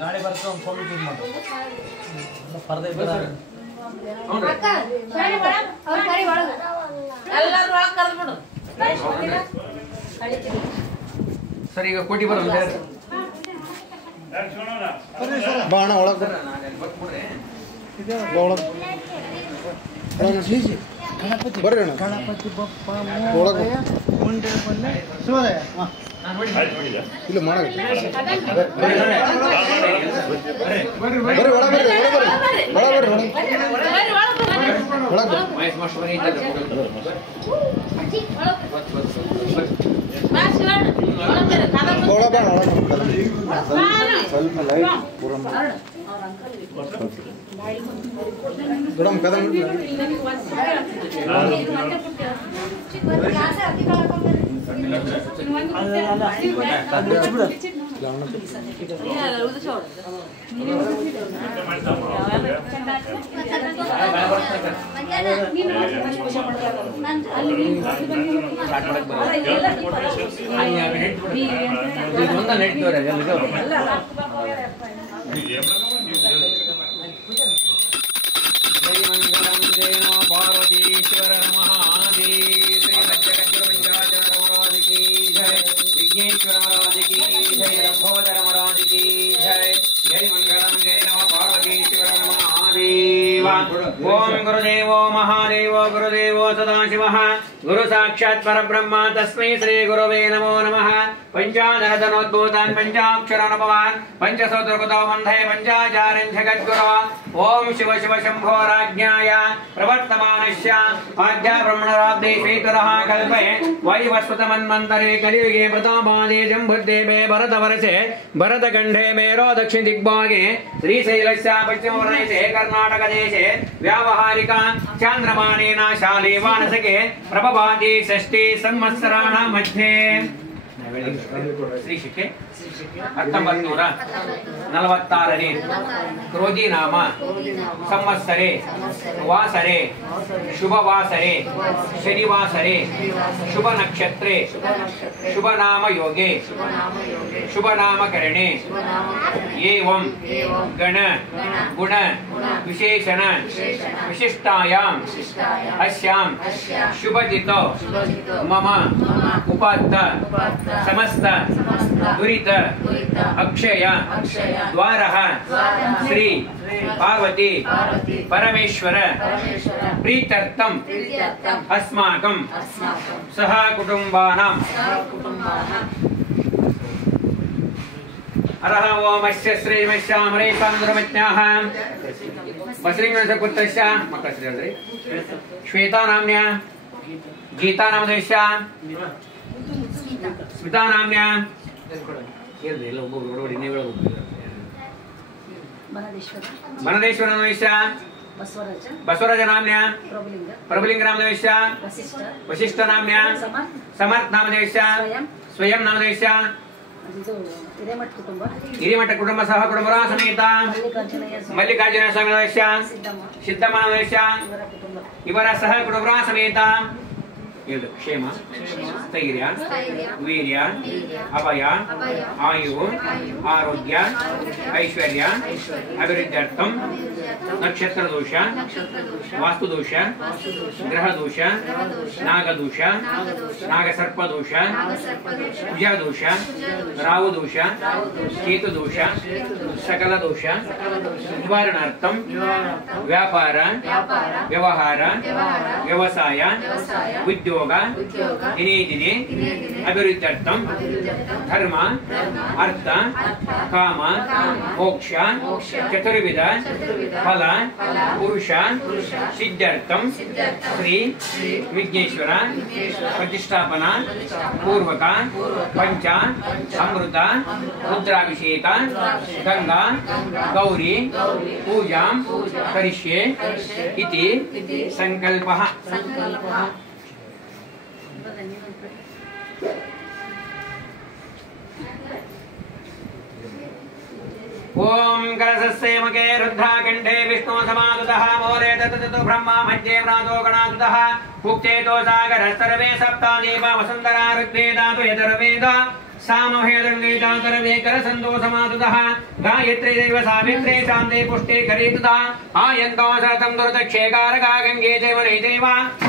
ನಾಳೆ ಬರ್ತಾ ಒಂದು ಫೋನ್ ಯೂಸ್ ಮಾಡು ಪರದೆ ಸರ್ ಈಗ ಕೋಟಿ ಬರಲ್ಲ ಬಾಣ ಒಳಗೆ ಬರ್ರಿ ಅಣ್ಣ ಗಣಪತಿ ಬಪ್ಪ ಒಳಗೆ ಮುಂಡೆ ಬಂದೆ ಶಿವೋದಯ ಇಲ್ಲ ಮಾಡ ಬರ್ರಿ ಒಳ ಬರ್ರಿ ಒಳ ಬರ್ರಿ ಒಳಗೆ ಒಳ ಬಾಣ ಸ್ವಲ್ಪ ಲೈಟ್ ಪೂರ ಮೇಡಮ್ ಕದಮ್ ओम गुरुदेवो महादेवो गुरुदेवो सदाशिवः गुरु साक्षात् परब्रह्म तस्मै श्री गुरवे नमो नमः पंचानरतनोद्भूतान् पंचाक्षरानुपवान् पंचसूत्रकृतो वन्दे पंचाचार्यं जगद्गुरो ओम शिव शिव शंभो राज्ञाय प्रवर्तमानस्य आद्य ब्रह्मणाब्दे श्रीतरः कल्पे वैवस्वतमन्वन्तरे कलियुगे प्रथमादे जम्बुद्दीपे भरतवर्षे भरतखण्डे मेरो दक्षिण दिग्भागे श्रीशैलस्य पश्चिमवर्णेशे कर्णाटकदेशे व्यावहारिक चांद्रमानेन शाले वानसके प्रभवादि षष्ठी संवत्सराणां मध्ये ಶ್ರೀಶಿಕೆ 1946ನೇ ಕ್ರೋಧಿ ನಾಮ ಸಂವತ್ಸರೆ ವಾಸರೆ ಶುಭವಾಸರೆ ಶನಿವಾಸರೆ ಶುಭ ನಕ್ಷತ್ರೆ ಶುಭ ನಾಮ ಯೋಗೆ ಶುಭ ನಾಮಕರಣೆ ಏವಂ ಗಣ ಗುಣ ವಿಶೇಷಣ ವಿಶಿಷ್ಟಾಯಾಂ ಅಸ್ಯಾಂ ಶುಭದಿತೋ ಮಮ ಉಪಾತ್ತ समस्त दुरित अक्षय द्वारः श्री पार्वती परमेश्वर प्रीत्यर्थम अस्माकं सह कुटुंबानां अरह ओमस्य श्रीमश्यामरेशान्द्रमत्याः वस्लिंगस्य पुत्रस्य मकरस्य श्वेता नाम्न्या गीता नामधेयस्य स्मिता नाम्न्या मनदेश्वर नामधेयस्य बसवराज नाम्न्या प्रभुलिंग नामधेयस्य वशिष्ठ नाम्न्या समर्थ नामधेयस्य स्वयं नामधेयस्य ಹಿರಿಮಠ ಕುಟುಂಬ ಸಹ ಕುಟುಂಬರ ಸಮೇತ ಮಲ್ಲಿಕಾರ್ಜುನ ಸ್ವಾಮಿ ನಾಮಧೇಯस्य ಸಿದ್ದಮ್ಮ ನಾಮಧೇಯस्य ಇವರ ಸಹ ಕುಟುಂಬರ ಸಮೇತ क्षेम स्थैर्य वीर्य अभय आयु आरोग्य ऐश्वर्य अभिवृद्ध्यर्थम नक्षत्र दोष वास्तु दोष ग्रह दोष नाग दोष नाग सर्प दोष कुज दोष राहु दोष केतु दोष सकल दोष निवारणार्थम व्यापार व्यवहार व्यवसाय उद्योग दिने दिने अभिवृद्ध्यर्थम धर्म अर्थ काम मोक्ष चतुर्विध फल पुरुष सिद्ध्यर्थम श्री विघ्नेश्वर प्रतिष्ठापना पूर्वक पंच अमृत रुद्राभिषेक गंगा गौरी पूजा करिष्ये इति संकल्पः। ओम कलशस्य मुखे रुद्राकण्ठे विष्णु समादुतः मूले तततो ब्रह्मा मध्ये प्रातो गणादुतः उक्तेतो सागरः सर्वे सप्ता देवा वसुन्धरा ऋग्वेदातु यजुर्वेद सामवेदङ्गेतातर्वे करसन्दो समादुतः गायत्री दैव सावित्री शान्ते पुष्टे करेतुतः आयन्तो सरतं दुर्दक्षेकारका गङ्गे चैव नैचैव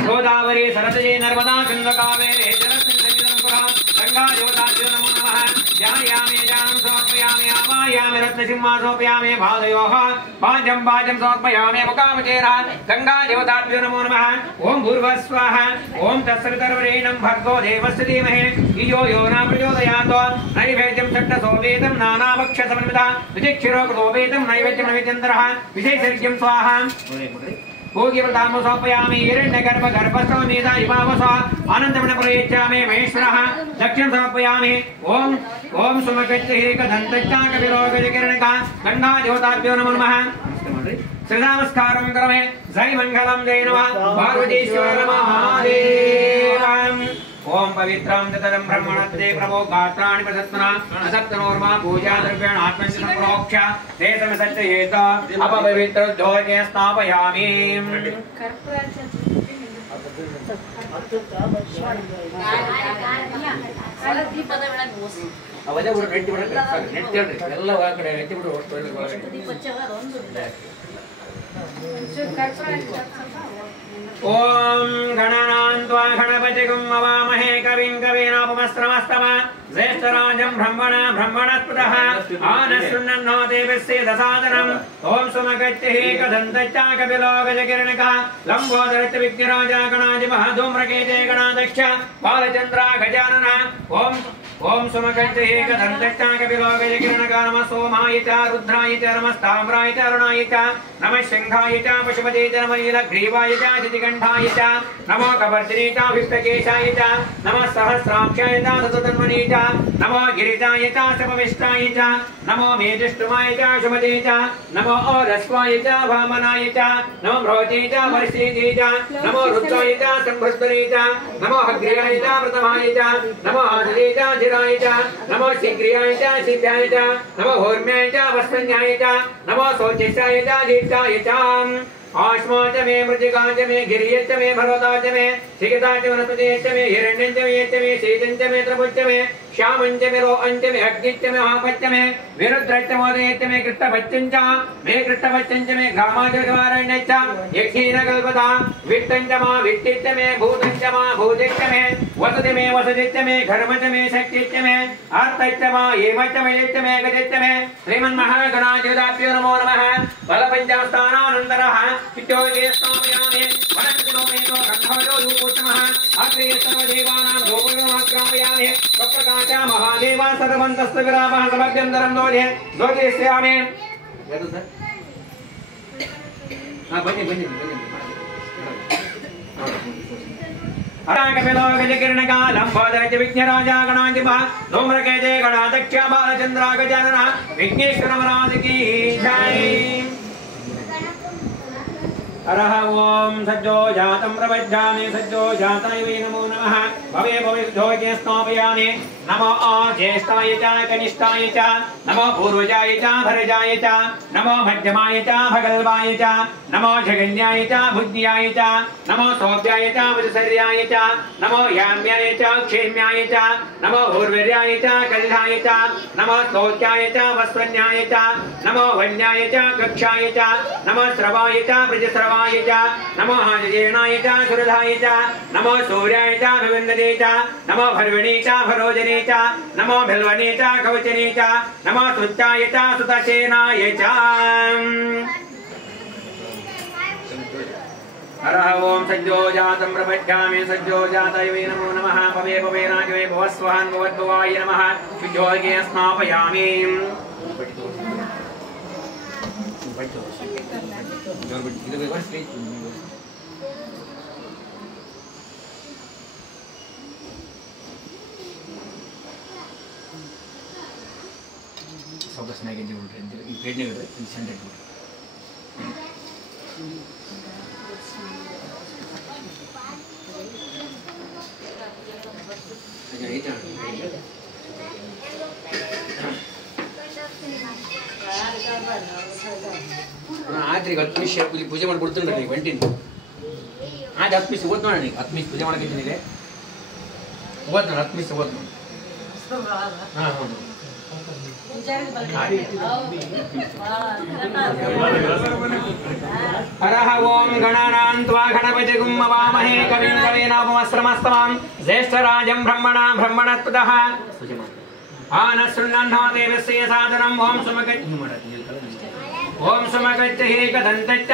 गोदावरी सरस्वती नर्मदा सिन्धु कावेरी जलस्मिन् कुरः गङ्गा ज्योताभ्यो नमो नमः ध्यायामि ध्यानं समर्पयामि आवाहयामि रत्नसिंहासोपयामि पादयोः पाद्यं पाद्यं समर्पयामि मुखावचेरः गङ्गा ज्योताभ्यो नमो नमः ओम भूर्भुवस्वः ओम तत्सवितुर्वरेण्यं भर्गो देवस्य धीमहि धियो यो न प्रचोदयात् नैवेद्यं षट्टसोपेतं नानाभक्ष्यसमन्वितः विचिक्षिरो कृतोपेतं नैवेद्यं नैवेद्यन्तरः विशेषर्घ्यं स्वाहा भोगिव्रतामो समर्पयामि हिरण्यगर्भगर्भस्वामीदा इवावसा आनन्दमणप्रयच्छामि महेश्वरः दक्षिणं समर्पयामि ओम ओम सुमकच्चैकदन्तच्चाकविलोकजकिरणका गङ्गाज्योताभ्यो नमो नमः श्रीनमस्कारं करमे जय मंगलम जय नमः पार्वतीश्वर महादेव। ओम पवित्रं तदं ब्रह्मणस्ते प्रभो गात्राणि प्रदत्तना असत्तनोर्मा पूजा द्रव्येण आत्मनिष्ठं प्रोक्ष तेतम सच्चयेत अपवित्र जोगे स्थापयामि। ಅವದೇ ಬಿಡು ನೆಟ್ಟಿ ಬಿಡು ನೆಟ್ಟಿ ಎಲ್ಲ ಆ ಕಡೆ ನೆಟ್ಟಿ ಬಿಡು ओम गणनान्त्वा गणपतिगुं अवामहे कविं कवीनापमस्त्रमस्तम ज्येष्ठराजं ब्रह्मणस्पतः आनशृण्वन्नो देवस्य दसादनम् ओम सुमगच्छहि कदन्तच्चाकविलोकजकिरणकः लम्बोदरस्य विघ्नराजा गणाधिपः धूम्रकेते गणाध्यक्ष बालचन्द्रा गजानन ओम सुमगच्छहि कदन्तच्चाकविलोकजकिरणकः नमः सोमाय च रुद्राय च नमस्ताम्राय च अरुणाय च नमः सिंहाय च पशुपते च नमः नीलग्रीवाय च चितिकण्ठाय च नमो कपर्दिने च विष्टकेशाय च नमः सहस्राक्षाय च ततन्मने च नमो गिरिजाय च सपविष्टाय च नमो मेजुष्टुमाय च शुभते च नमो औरस्वाय च वामनाय च नमो भ्रवते च वर्षेते च नमो रुद्राय च संभृतरे च नमो अग्र्याय च प्रथमाय च नमो आधरे च जिराय च नमो शीघ्रियाय च सिद्धाय च नमो होर्म्याय च वस्त्रन्याय च नमो शौचिष्याय च दीप्ताय च आश्मा च मे मृतिका च मे गिरिय च मे भरता च मे शिखिता च वनस्पति च मे हिरण्यं च मे शीतं च मे त्रिभुज च मे श्यामं च मे रोहं च मे अग्निश्च मे महापच्च मे विरुद्रश्च मोदयश्च मे कृष्णपच्चं च मे कृष्णपच्चं च मे घामाजवारण्यश्च यक्षेण कल्पता वित्तं च मा वित्तिश्च मे भूतं च मा भूतिश्च मे वसतिश्च मे घर्म च मे शक्तिश्च मे अर्थश्च मा हेमश्च मयश्च मे गजश्च मे श्रीमन्महागणाधिपतिभ्यो नमो नमः बलपञ्चमस्थानानन्तरः चित्तोगे स्थापयामि वनस्पतिलोमेतो गन्धवतो रूपोत्तमः अग्रे सर्वदेवानां रूपयोमाग्रापयामि वक्रकाचा महादेवा सर्वन्तस्तविरामः समभ्यन्तरं दोषयिष्यामि। यादु सर बन्नि अराकविलोकजकिरणका लम्बोदरच विघ्नराजा गणाधिपः धूम्रकेते गणाध्यक्ष बालचन्द्रा गजानन विघ्नेश्वर महाराज की जय। अरह ओम सज्जो जातं प्रपज्जामि सज्जो जाताय वै नमो नमः भवे भवे जोगे स्थापयामि नमो ज्येष्ठाय च कनिष्ठाय च नमो पूर्वजाय च भरजाय च नमो मध्यमाय च भगल्वाय च नमो जगन्याय च भुज्याय च नमो सौभ्याय च वजसर्याय च नमो याम्याय च क्षेम्याय च नमो भूर्वर्याय च कलिधाय च नमो स्तोत्याय च वस्वन्याय च नमो वन्याय च कक्षाय च नमो श्रवाय च वृजस्रवाय च नमो हाजजेनाय च सुरधाय च नमो सूर्याय च विवन्दते च नमो भर्वणे च भरोजने च नमो भिल्वने च कवचने च नमो सुत्याय च सुतसेनाय च हरः ओम सज्जो जातं प्रपद्यामि सज्जो जाताय वै नमो नमः पवे पवे राजवे भवस्वान् भवद्भवाय नमः शुद्धोगे स्नापयामि ಸೌಕಸ್ನಾಗೆ ಜೀವನ ಈ ಪೇಡ್ನೆ ಸೆಂಟರ್ ಆಯ್ತು ಈಗ 10 ನಿಮಿಷ ಇಲ್ಲಿ ಪೂಜೆ ಮಾಡಿಬಿಡ್ತೀನಿ ರೀ ಗಂಟಿನ ಆಯ್ತು 10 ನಿಮಿಷ ಓದ್ ನೋಡೋಣ ಈಗ 10 ನಿಮಿಷ ಪೂಜೆ ಮಾಡಬೇಕಿದ್ದೀನಿ ಈಗ ಓದ್ ನೋಡಿ 10 ನಿಮಿಷ ಓದ್ ನೋಡಿ ಹಾಂ ಹೌದು हरः ओम गणानां त्वा गणपतिगुं मवामहे कविं कवीनामुपमस्रमस्तमां ज्येष्ठराजं ब्रह्मणस्पतः आनशृण्वन्नो देवस्य सादनं ओम सुमगच्छहि कदन्तच्च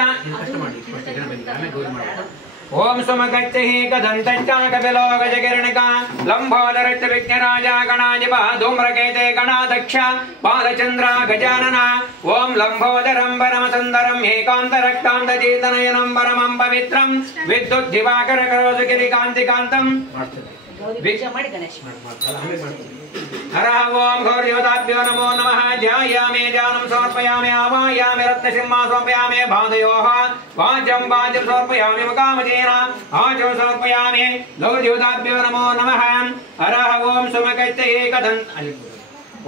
ओम सुमगच्छहि कदन्तच्च कपिलो गजकिरणिका लंबोदरच्च विघ्नराजा गणाधिपः धूम्रकेते गणाध्यक्ष बालचन्द्र गजानन ओम लंबोदरं परमसुन्दरं एकान्तरक्तान्तचेतनयनं परमं पवित्रं विद्युद्दिवाकर करोतु गिरिकान्तिकान्तं हरः ओम गौरदेवताभ्यो नमो नमः ध्यायामि ध्यानं समर्पयामि आवाहयामि रत्नसिंहासनं समर्पयामि पादयोः वाचं समर्पयामि मुखामतेन आचो समर्पयामि गौरदेवताभ्यो नमो नमः हरः ओम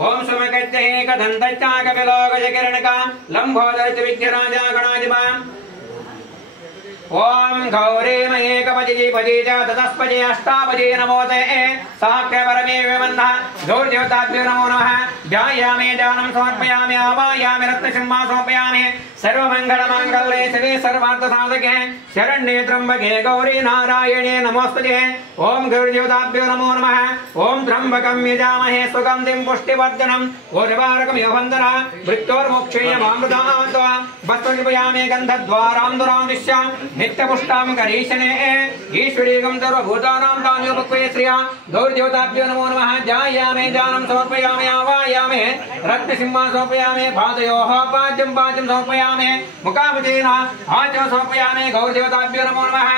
ओम सुमकच्चे कदन्तच्च कपिलो गजकिरणिका लंबोदरच्च विघ्नराजा गणाधिपः ओम गौरी मयेकपति पति च ततस्पति अष्टापति नमोते साख्य परमे विमन्नः गौरदेवताभ्यो नमो नमः ध्यायामि ध्यानं समर्पयामि आवाहयामि रत्नसिंहासनं समर्पयामि सर्वमङ्गलमाङ्गल्ये शिवे सर्वार्थसाधके शरण्ये त्र्यम्बके गौरी नारायणे नमोस्तुते ओम गौरदेवताभ्यो नमो नमः ओम त्र्यम्बकं यजामहे सुगन्धिं पुष्टिवर्धनम् उर्वारुकमिव वन्दना मृत्योर्मोक्षेयमामृतात् वस्त्रनिपयामि गन्धद्वारां दुरांदिश्य नित्यपुष्टां करीशने ईश्वरीगं सर्वभूतानां तान्योपक्वे श्रिया गौरदेवताभ्यो नमो नमः ध्यायामि ध्यानं समर्पयामि आवाहयामि रत्नसिंहासनं समर्पयामि पादयोः पाद्यं समर्पयामि मुखामतेन आचमनं समर्पयामि गौरदेवताभ्यो नमो नमः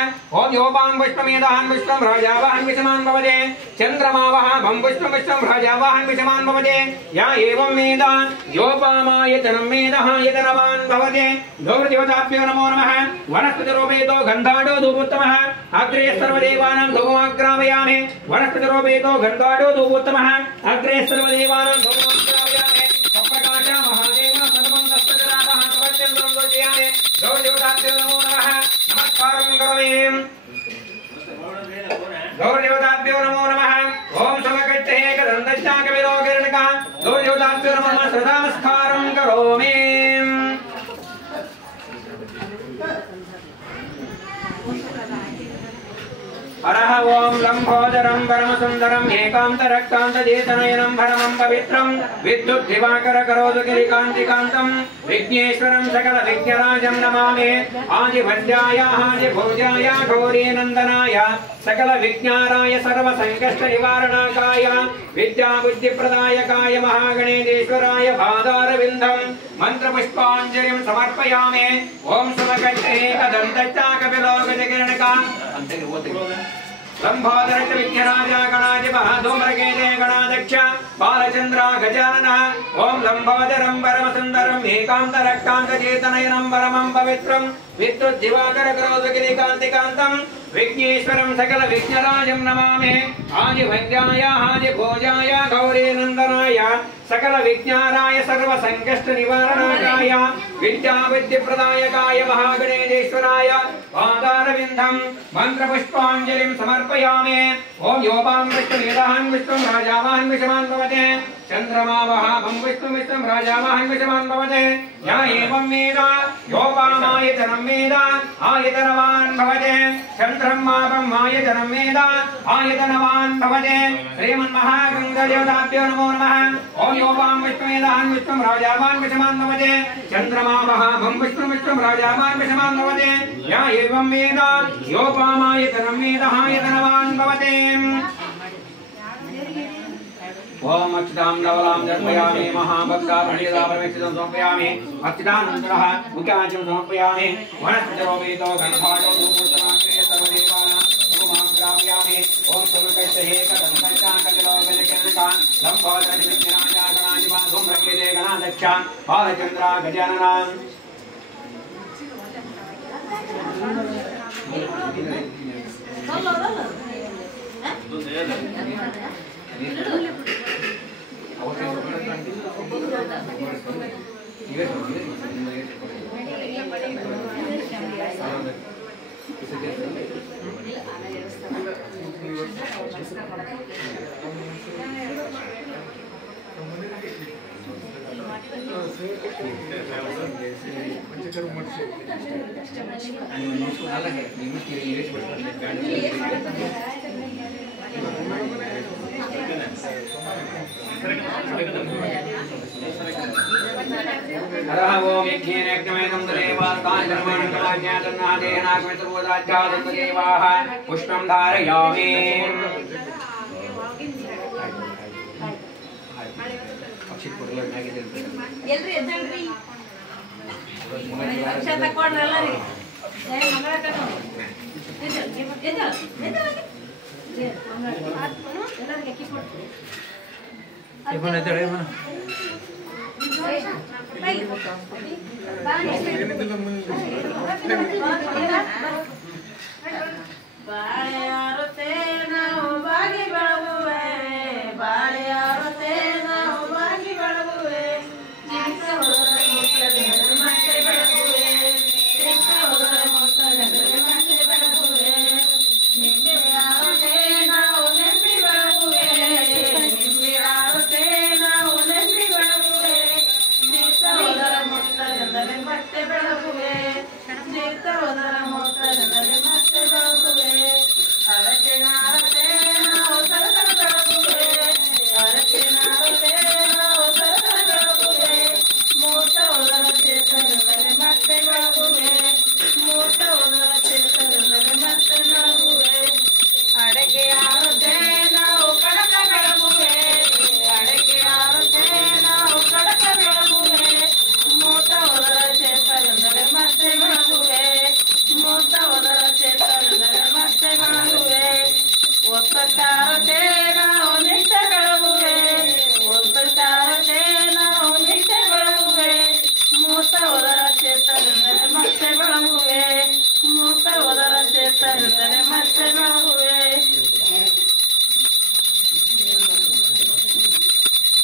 ओम योपां पुष्पमेधान् पुष्पं राजावाहन् विषमान् भवते चन्द्रमावहं पुष्पं राजावाहन् विषमान् भवते या एवं मेध योपामायतनं मेधः यतनवान् भवते गौरदेवताभ्यो नमो नमः वनस्पतिरूपेतो गन्धाढो धूपोत्तमः अग्रे सर्वदेवानां धूपमाग्रामयामि वनस्पतिरूपेतो गन्धाढो धूपोत्तमः अग्रे सर्वदेवानां धूपमाग्रामयामि स्वप्रकाश महादेव सर्वं तस्सजनाः सवत्यं लोचयामि गौरदेवताभ्यो नमो नमः नमस्कारं करोमि गौरदेवताभ्यो नमो नमः ओम समकच्चे कदन्तच्च कपिलो गजकिरणिका गौरदेवताभ्यो नमो नमः श्रद्धानमस्कारं करोमि हरः ओम लंबोदरं परमसुन्दरं एकान्तरक्तान्तचेतनयनं परमं पवित्रं विद्युद्दिवाकर करोतु गिरिकान्तिकान्तं विघ्नेश्वरं सकल विघ्नराजं नमामि आदिवन्द्याय आदिभोजाय गौरीनन्दनाय सकल विघ्नाराय सर्वसङ्कष्ट निवारणाकाय विद्याबुद्धिप्रदायकाय महागणेश्वराय पादारविन्दं मंत्रपुष्पाञ्जलिं समर्पयामि ओम सुमकच्चे कदन्तच्च कपिलो गजकिरणिका लंबोदरच्च विघ्नराजा गणाधिपः धूम्रकेते गणाध्यक्ष बालचंद्र गजानन ओम लंबोदरं परमसुंदरं एकांत रक्तांत चेतनयनं परमं पवित्रं विद्युत दिवाकर करोदकिलिकांतिकांतं विघ्नेश्वरं सकल विघ्नराजं नमामि आदि वैद्याय आदि भोजाय गौरी नंदनाय सकल विज्ञानाय सर्व संकष्ट निवारणाय विद्या विद्याप्रदायकाय महागणेश्वराय पादारविन्दं मंत्र पुष्पांजलिं समर्पयामि ओम योपां विष्णुमेधान् विष्णुं राजावान् विषमान् भवते चंद्रमा वहाभं विष्णुं राजावान् विषमान् भवते या एवं वेद योपामायतनं वेद आयतनवान् भवते चंद्रमापं आयतनं वेद आयतनवान् भवते श्रीमन्महागणपतिदेवताभ्यो नमो नमः ओम योपां विष्णुमेधान् विष्णुं राजावान् विषमान् भवते चंद्रमा वहाभं विष्णुं राजावान् विषमान् भवते या एवं वेद योपामायतनं वेद आयतनवान् भवते ओम अच्युतां धवलां दर्पयामि महाभक्ता प्रणीतापरमेक्षितं समर्पयामि अच्युतानन्दनः मुख्याचं समर्पयामि वनस्पतिरोपीतो गणपाठो धूपोत्तमाग्रे सर्वदेवानां धूमां ग्रापयामि ओम सर्वकैश्चहे कदम्बैताङ्कतिलोकजगन्नकान् लम्बोदरविघ्नराजागणाधिपा धूम्रकेते गणाध्यक्षान् बालचन्द्रा गजाननान् ओम पुष्पं धारयामि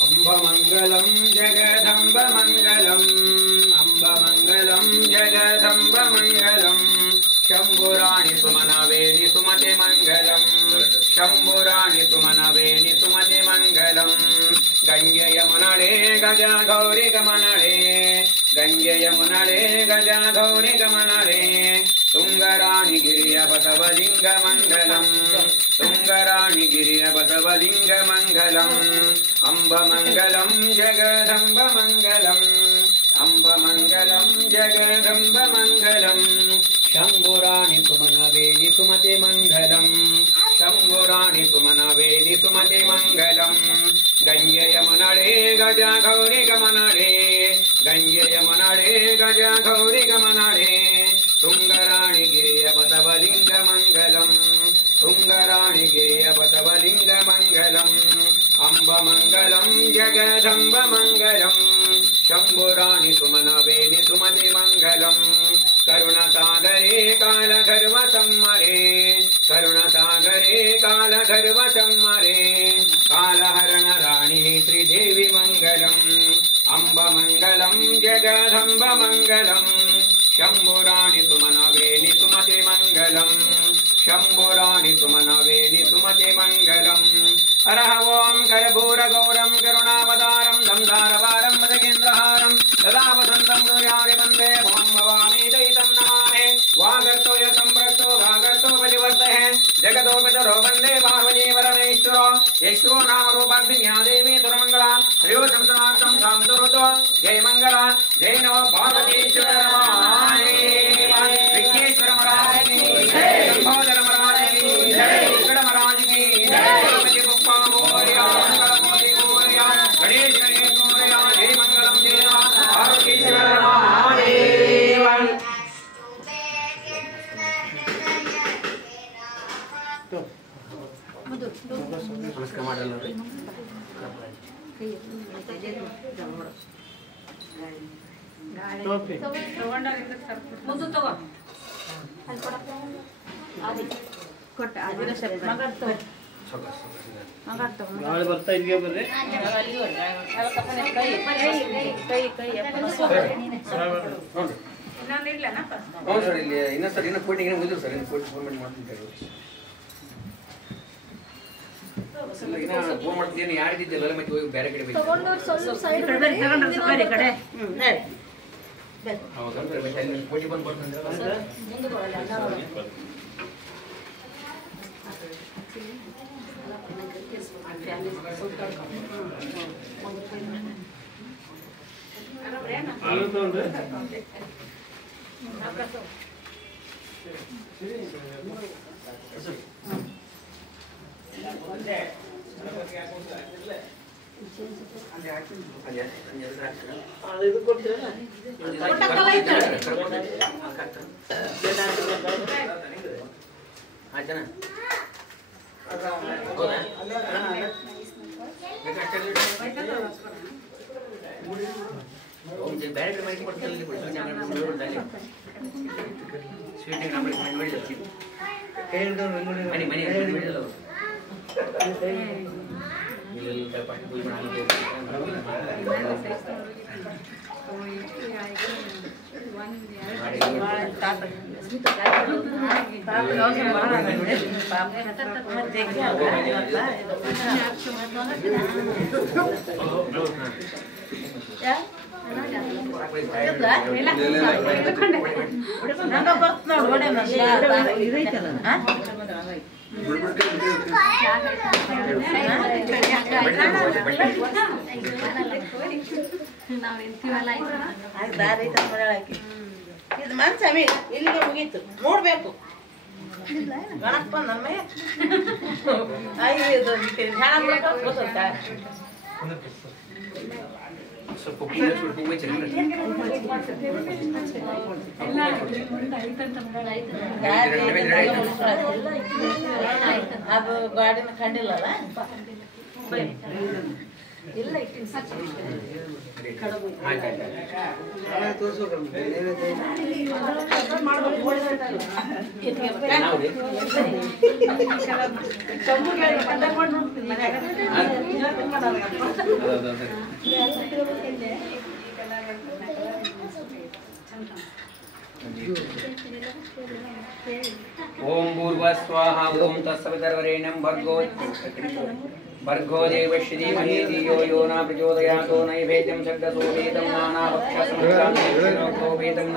अम्बमङ्गलं जगदम्बमङ्गलम् अम्बमङ्गलं जगदम्बमङ्गलं शम्भुराणि सुमनवेनि सुमते मङ्गलम् शम्भुराणि सुमनवेनि सुमते मङ्गलम् गङ्गे यमुनळे गजा गौरी गमनळे गङ्गे यमुनळे गजा गौरी गमनळे तुङ्गराणि गिरिय बसवलिङ्गमङ्गलम् तुङ्गराणि गिरिय बसवलिङ्गमङ्गलम् अम्बमङ्गलं जगदम्बमङ्गलम् अम्बमङ्गलं जगदम्बमङ्गलम् शम्भुराणि सुमनवेनि सुमते मङ्गलम् शम्भुराणि सुमनवेनि सुमते मङ्गलम् गङ्गे यमुनळे गजा गौरी गमनळे गङ्गे यमुनळे गजा गौरी गमनळे तुङ्गराणि गिरिय बसवलिङ्गमङ्गलम् तुङ्गराणि गिरिय बसवलिङ्गमङ्गलम् अम्बमङ्गलं ನಾಳೆ ಬರ್ತಾ ಇದೆಯಾ ಬರ್ರಿ ಸರ್ ಇಲ್ಲಿ ಇನ್ನೊಂದು ಸರ್ ಇನ್ನೂ ಕೋಟಿಂಗ್ ಮುಗಿದ್ರು ಸರ್ ಇನ್ನು ಕೋಟಿ ಫೋರ್ಮೆಂಟ್ ಮಾಡ್ತಿದ್ದಾರೆ ಫೋನ್ ಮಾಡ್ತಿದ್ದೇನೆ ಯಾರಿದ್ದಿಲ್ಲ ಮತ್ತೆ ಹೋಗಿ ಬೇರೆ ಕಡೆ ಬೇಕು ಕೋಟಿ ಬಂದು ಬರ್ತಂದ್ರೆ ಇದು ಮನ್ಸಮಿ ಇಲ್ಲಿಗೆ ಮುಗೀತು ನೋಡ್ಬೇಕು ಗಣಪ ನಮ್ಮೆ ಸ್ವಲ್ಪ ಅದು ಗಾಡಿನ ಕಂಡಿಲ್ಲಲ್ಲ ಇಲ್ಲ ओम भूर्भुवः स्वाहा ओम तत्सवितर्वरेण्यं भर्गो देवस्य धीमहि धियो यो न प्रचोदयात् नैवेद्यं सद्दसोपेतं नानाभक्षसमुच्चामेतं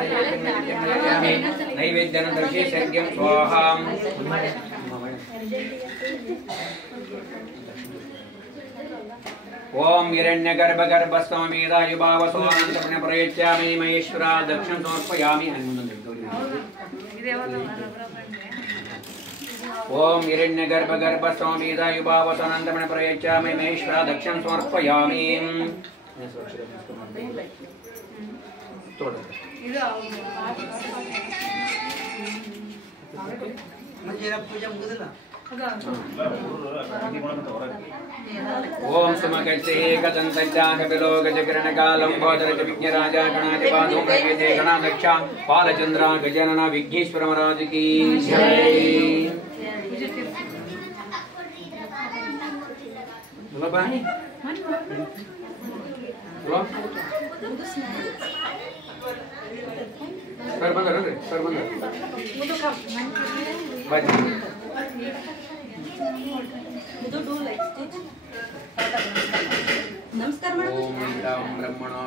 नैवेद्यं विशेषज्ञं स्वाहा ओम हिरण्यगर्भगर्भस्वामेधायुभावसोऽनन्तपुण्य प्रयच्छामि महेश्वरा दक्षिणं समर्पयामि ओम हिरण्यगर्भगर्भस्वामेधायुभावसोऽनन्तपुण्य प्रयच्छामि महेश्वरा दक्षिणं समर्पयामि ओम सुमकल्चे कदन्तजाकविलोकजकिरणकालम्बोदरज विज्ञराजा गणाधिपाधूमकेते गणाध्यक्षा बालचंद्रा गजानन विघ्नेश्वर महाराज की जय। सर बंदर सर बंदर नमस्कार ओम राम ब्रह्मणो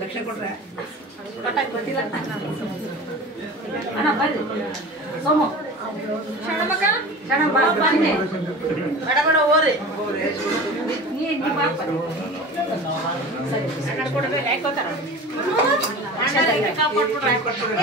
दक्षिण ಕೊಟ್ರೆ ಅಣ್ಣ ಬರ್ರಿ ಸೋಮು ಕ್ಷಣ ಮಗ ಕ್ಷಣ ಬಾ ಬನ್ನಿ ಬಡ ಬಡ ಓರಿ ನೀ ಬಾಪ ಸರಿ ಅಣ್ಣ ಕೊಡಬೇಕು ಯಾಕೆ ಹೋಗ್ತಾರ ಅಣ್ಣ ಕೊಟ್ಬಿಡ್ರೆ ಯಾಕೆ ಕೊಡ್ತಾರೆ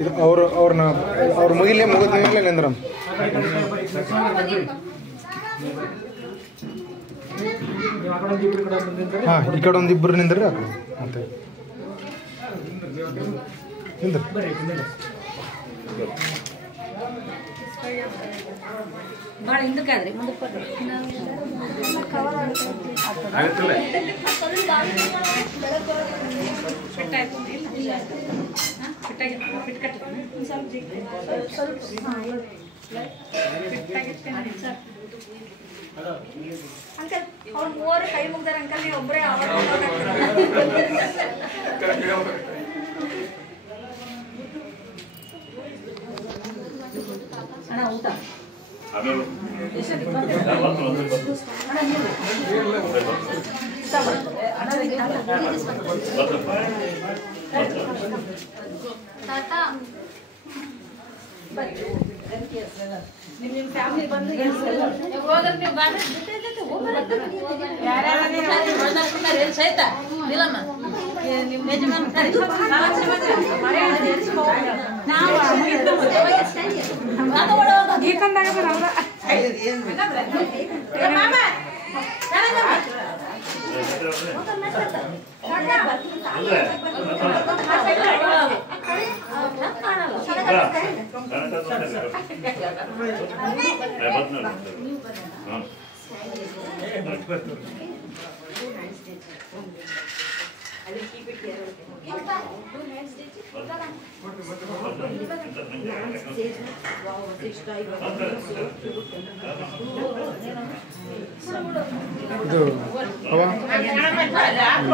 ಇದು ಅವ್ರನ್ನ ಅವ್ರ ಮುಗಿಲೇ ಮುಗಿದ ಮೇಲೆ ನಿಂದ್ರಮ್ ಹಾಂ ಈ ಕಡೆ ಒಂದು ಇಬ್ಬರು ನಿಂದ್ರಿ ಹಾಕು ಮತ್ತೆ ನಿಂದ್ರಿ ಭಾಳ ಹಿಂದಕ್ಕಾದ್ರಿ ಮುಂದಕ್ಕೆ ಅಂಕಲ್ ಅವ್ರು ಮೂವರು ಕೈ ಮುಗ್ದಾರ ಅಂಕಲ್ ನೀವು ಒಬ್ಬರೇ ಅಣ್ಣ ಊಟ ನಿಮ್ಮ ಫ್ಯಾಮಿಲಿ ಬಂದು ಸಹಿತ ನಿಲ್ಲಮ್ಮ ನಿಮ್ಮ ಯಜಮಾನ ಇದು ಅವ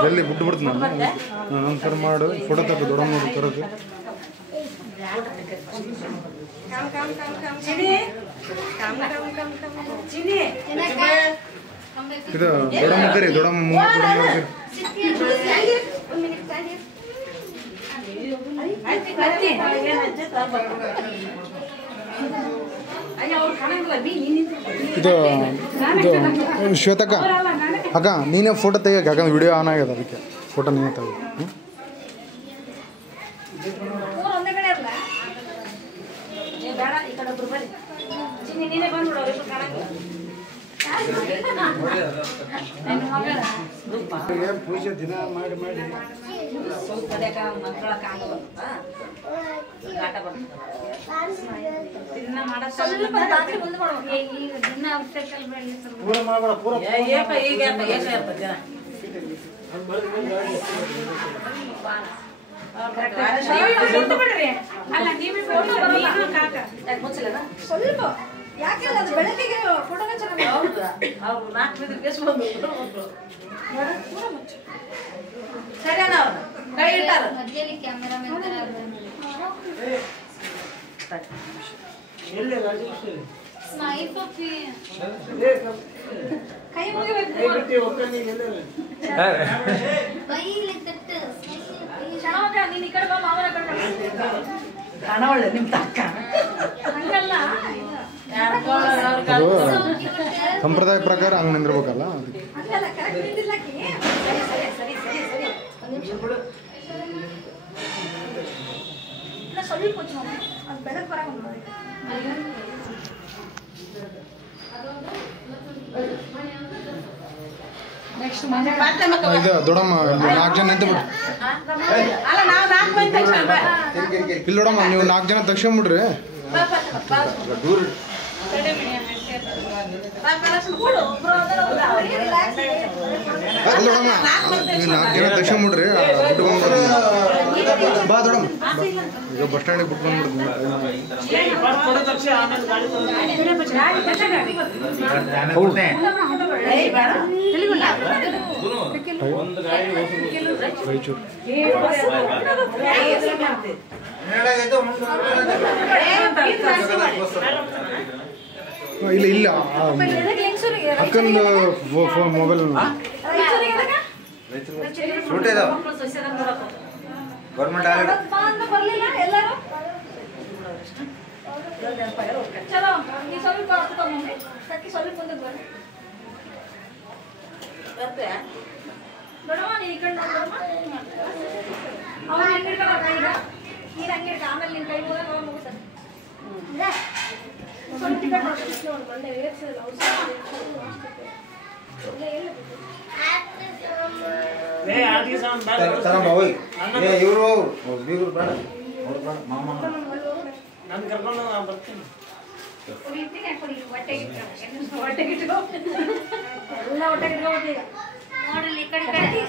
ಜಲ್ದಿ ಬಿಟ್ಟು ಬಿಡ್ತೀನಿ ನಾನು ನಮಸ್ಕಾರ ಮಾಡು ಫೋಟೋ ತೆಗೆದು ದೊಡ್ಡಮ್ಮ ನೋಡಿ ತರೋದು ಇದು ದೊಡ್ಡಮ್ಮ ಕರಿ ದೊಡ್ಡಮ್ಮ ಇದು ಇದು ಶ್ವೇತಕ್ಕ ಅಕ್ಕ ನೀನೇ ಫೋಟೋ ತೆಗಿಯಕ್ಕೆ ಯಾಕಂದ್ರೆ ವಿಡಿಯೋ ಆನ್ ಆಗ್ಯದ ಅದಕ್ಕೆ ಫೋಟೋ ನೀನೇ ತೆಗಿ ಒಂದೇ ಕಡೆ ಅಲ್ಲ ಬೇಡ ಈ ಕಡೆ ಒಬ್ರು ಬರ್ರಿ ಚಿನ್ನಿ ನೀನೇ ಬಂದ್ಬಿಡು ಅವ್ರು ಕಾಣಂಗಿಲ್ಲ ಪೂಜೆ ದಿನ ಮಾಡಿ ಮಾಡಿ ಸ್ವಲ್ಪ ರಾತ್ರಿ ಮುಂದೆ ಮಾಡ್ಬೇಕು ಈಗ ದಿನ ಅವಶ್ಯಕತೆ ಬೇಡ ಪೂರ ಮಾಡಬೇಡ ಪೂರ ಅಲ್ಲ ನೀವೇ ಸ್ವಲ್ಪ ಯಾಕೆಲ್ಲ ಅದು ಬೆಳಕಿಗೆ ಫೋಟೋನ ಚೆನ್ನಾಗಿ ಅವ್ರು 4 ಬಿದ್ರಿಗೆ ಬಂದು ಸರಿ ಅಣ್ಣ ಅವ್ರು ಕೈ ಇಟ್ಟಾರ ಮಧ್ಯದಲ್ಲಿ ಕ್ಯಾಮೆರಾಮನ್ ಸ್ಮೈಲ್ ಪಪ್ಪಿ ಕೈ ಮುಗಿಬೇಕು ಚೆನ್ನಾಗ ನೀನ್ ಈ ಕಡೆ ಬಾ ಮಾವನ ಕಡೆ ಹಣ ಒಳ್ಳೆ ನಿಮ್ಮ ತಕ್ಕ ಹಂಗಲ್ಲ ಅದು ಸಂಪ್ರದಾಯ ಪ್ರಕಾರ ಹಂಗೆ ನಿಂದಿರ್ಬೇಕಲ್ಲ ಅದಕ್ಕೆ ಹಂಗಲ್ಲ ಕರೆಕ್ಟ್ ನಿಂತಿರ್ಲಕ್ಕಿ ಸರಿ ಒಂದು ನಿಮಿಷ ಇಲ್ಲ ಸ್ವಲ್ಪ ಹೊತ್ತು ನೋಡಿ ಅದು ಬೆಳಕು ಬರಕ್ಕೆ ನೋಡಿ ನೆಕ್ಸ್ಟ್ ಮನೆ ಮತ್ತೆ ಇದು ದೊಡ್ಡಮ್ಮ 4 ಜನ ನಿಂತು ಬಿಡ್ರಿ ಅಲ್ಲ ನಾವು 4 ಮಂದಿ ತಕ್ಷಣ ಇಲ್ಲಿ ದೊಡ್ಡಮ್ಮ ನೀವು 4 ಜನ ತಕ್ಷಂಬಿಡ್ರಿ ದೂರ ಅಲ್ಲೋಡಮ್ಮ ನೀವು 4 ಜನ ದಕ್ಷಿಣ ಮುಡ್ರಿ ಬಿಟ್ಟು ಬಂದ್ಬಿಡ್ರಿ ಬಾ ದೊಡಮ್ಮ ಈಗ ಬಸ್ ಸ್ಟ್ಯಾಂಡಿಗೆ ಬಿಟ್ಟು ಬಂದ್ಬಿಡ್ತೀನಿ ರಾಯಚೂರು ಇಲ್ಲ ಇಲ್ಲ ಅಕ್ಕಂದು ಮೊಬೈಲ್ ಸೂಟ್ ಇದಾವ ಗೌರ್ಮೆಂಟ್ ಆಗಿದೆ ಚಲೋ ಈ ಸ್ವಲ್ಪ ತಗೊಂಡ್ಬಂದ್ರೆ ಸಕ್ಕಿ ಸ್ವಲ್ಪ ಮುಂದಕ್ಕೆ ಬರ್ರಿ ನೋಡಮ್ಮ ನೀ ಈ ಕಡೆ ನೋಡಮ್ಮ ಅವನ ಅಂಗಡಿಗೆ ಈಗ ನೀನು ಅಂಗಡಿಗೆ ಆಮೇಲೆ ನಿನ್ನ ಕೈ ಹೋದಾಗ ಅವ ಮುಗಿಸ್ತಾನೆ ಸ್ವಲ್ಪ ಟಿಕೆಟ್ ನೋಡಿ ಬಂದೆ ಏರ್ಸಲ್ಲ ಇವರು ಬೀಗರು ಬೇಡ ಅವ್ರು ಬೇಡ ಮಾಮ ನಾನು ಕರ್ಕೊಂಡು ಬರ್ತೀನಿ ಎಲ್ಲ ಹೊಟ್ಟೆ ಗಿಟ್ಕೊಂಡ್ಬರ್ತೀವಿ ಈಗ ನೋಡಲಿ ಈ ಕಡೆ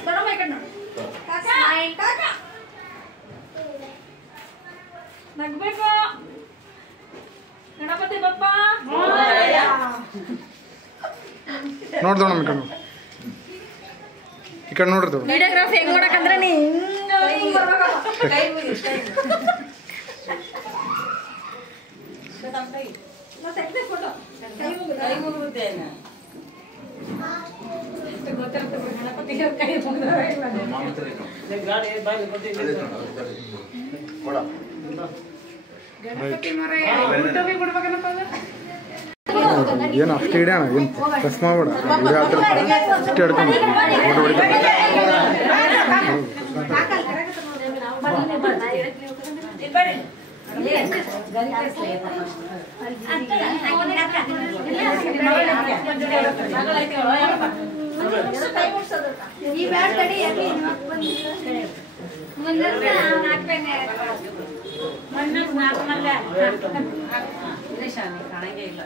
ದೊಡ್ಡಮ್ಮ ಈ ಕಡೆ ನೋಡಿ ನಗ್ಬೇಕು ಗಣಪತಿ ಬಪ್ಪ ನೋಡ್ದೋಣ ಈ ಕಡೆ ನೋಡ್ರಿ ದೊಡ್ಡ ವಿಡಿಯೋಗ್ರಾಫಿ ಹೆಂಗ್ ನೋಡಕಂದ್ರೆ ನೀ ಕೈ ಮುಗಿ ಮತ್ತೆ ಫೋಟೋ ಕೈ ಮುಗಿದ್ದೇನೆ ಗೊತ್ತಿರ್ತದೆ ಗಣಪತಿ ಕೈ ಗಾಡಿ ಬಾಯಿ ಕೊಟ್ಟಿದ್ದೀನಿ ಗಣಪತಿ ಮರ ಊಟವೇ ಕೊಡ್ಬೇಕನ್ನಪ್ಪ ಏನು ಅಷ್ಟು ಹಿಡಿಯೋಣ ಏನು ಪ್ರೆಸ್ ಮಾಡ್ಬೇಡ ವಿಡಿಯೋ ಹತ್ರ ಅಷ್ಟೇ ಹಿಡ್ಕೊಂಡು ಫೋಟೋ ಹೊಡಿತಾರೆ ಈ ಬ್ಯಾಡ್ ಕಡೆ ಕಾಣಂಗೇ ಇಲ್ಲ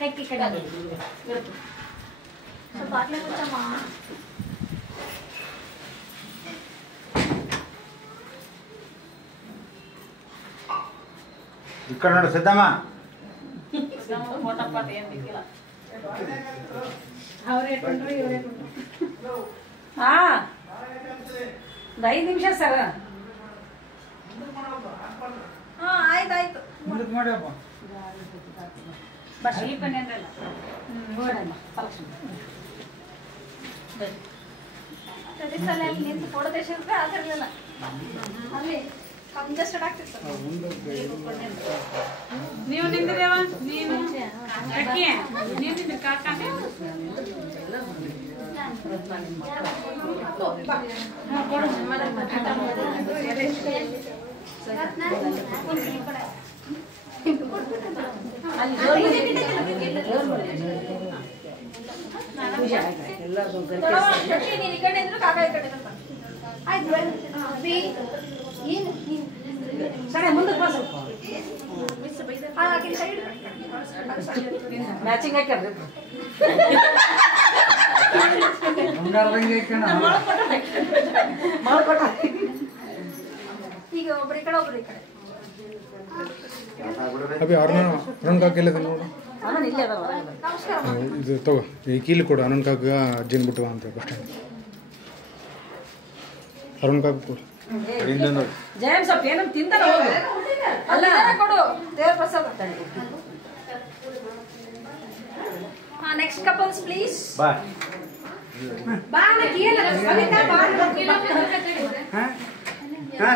ಕೈಕಿ ಕಡೆ ಸ್ವಲ್ಪ ಆಗ್ಲೇ ಮುಚ್ಚಮ್ಮ ಈ ಕಡೆ ನೋಡು ಸಿದ್ದಮ್ಮ ಅವರೇ ಕೊಂಡ್ರು ಇವರೇ ಕೊಂಡ್ರು ಹಾ 5 ನಿಮಿಷ ಸರ್ ಹಾ ಆಯ್ತಾಯ್ತು ಮುಂದಕ್ಕೆ ಮಾಡ್ಯಪ್ಪ ಬಸ್ ಈ ಪನ್ನೆ ಅಂದ್ರಲ್ಲ ನೋಡಮ್ಮ ಸಲ ಅಲ್ಲಿ ನಿಂತು ಫೋಟೋ ತೆಗೆಸಿದ್ರೆ ಆಗಿರಲಿಲ್ಲ ಅಲ್ಲಿ ಕಂಜೆಸ್ಟೆಡ್ ಆಗ್ತಿತ್ತು ನೀವು ನಿಂತಿದ್ದೇವ ನೀನು ಅಕ್ಕಿ ನೀವು ನಿಂತ ಕಾಕ ನೀನು ಈ ಕಡೆ ಇದ್ರು ಕಾಕ ಈ ಕಡೆ ಆಯ್ತು ಸರಿ ಮುಂದಕ್ಕೆ ಬಾ ಸ್ವಲ್ಪ ಮ್ಯಾಚಿಂಗ್ ಹಾಕ್ಯಾರ್ರಿ ಈಗ ಒಬ್ರು ಈ ಕಡೆ ಒಬ್ರು ಈ ಕಡೆ ಅಭಿ ಅರುಣ್ ಕಾಕ ಇಲ್ಲದ ನೋಡು ನಮಸ್ಕಾರ ಇದು ತಗೋ ಈ ಕೀಲಿ ಕೊಡು ಅರುಣ್ ಕಾಕ ಅಜ್ಜಿನ ಬಿಟ್ಟು ಅಂತ ಬಸ್ ಸ್ಟ್ಯಾಂಡ್ ಅರುಣ್ ಕಾಕ ಕೊಡು ಜಯಂ ಸ್ವಲ್ಪ ಏನೋ ತಿಂತಾರ ಅಲ್ಲ ಕೊಡು ದೇವ್ರ ಪ್ರಸಾದ ನೆಕ್ಸ್ಟ್ ಕಪಲ್ಸ್ ಪ್ಲೀಸ್ ಬಾ ಬಾ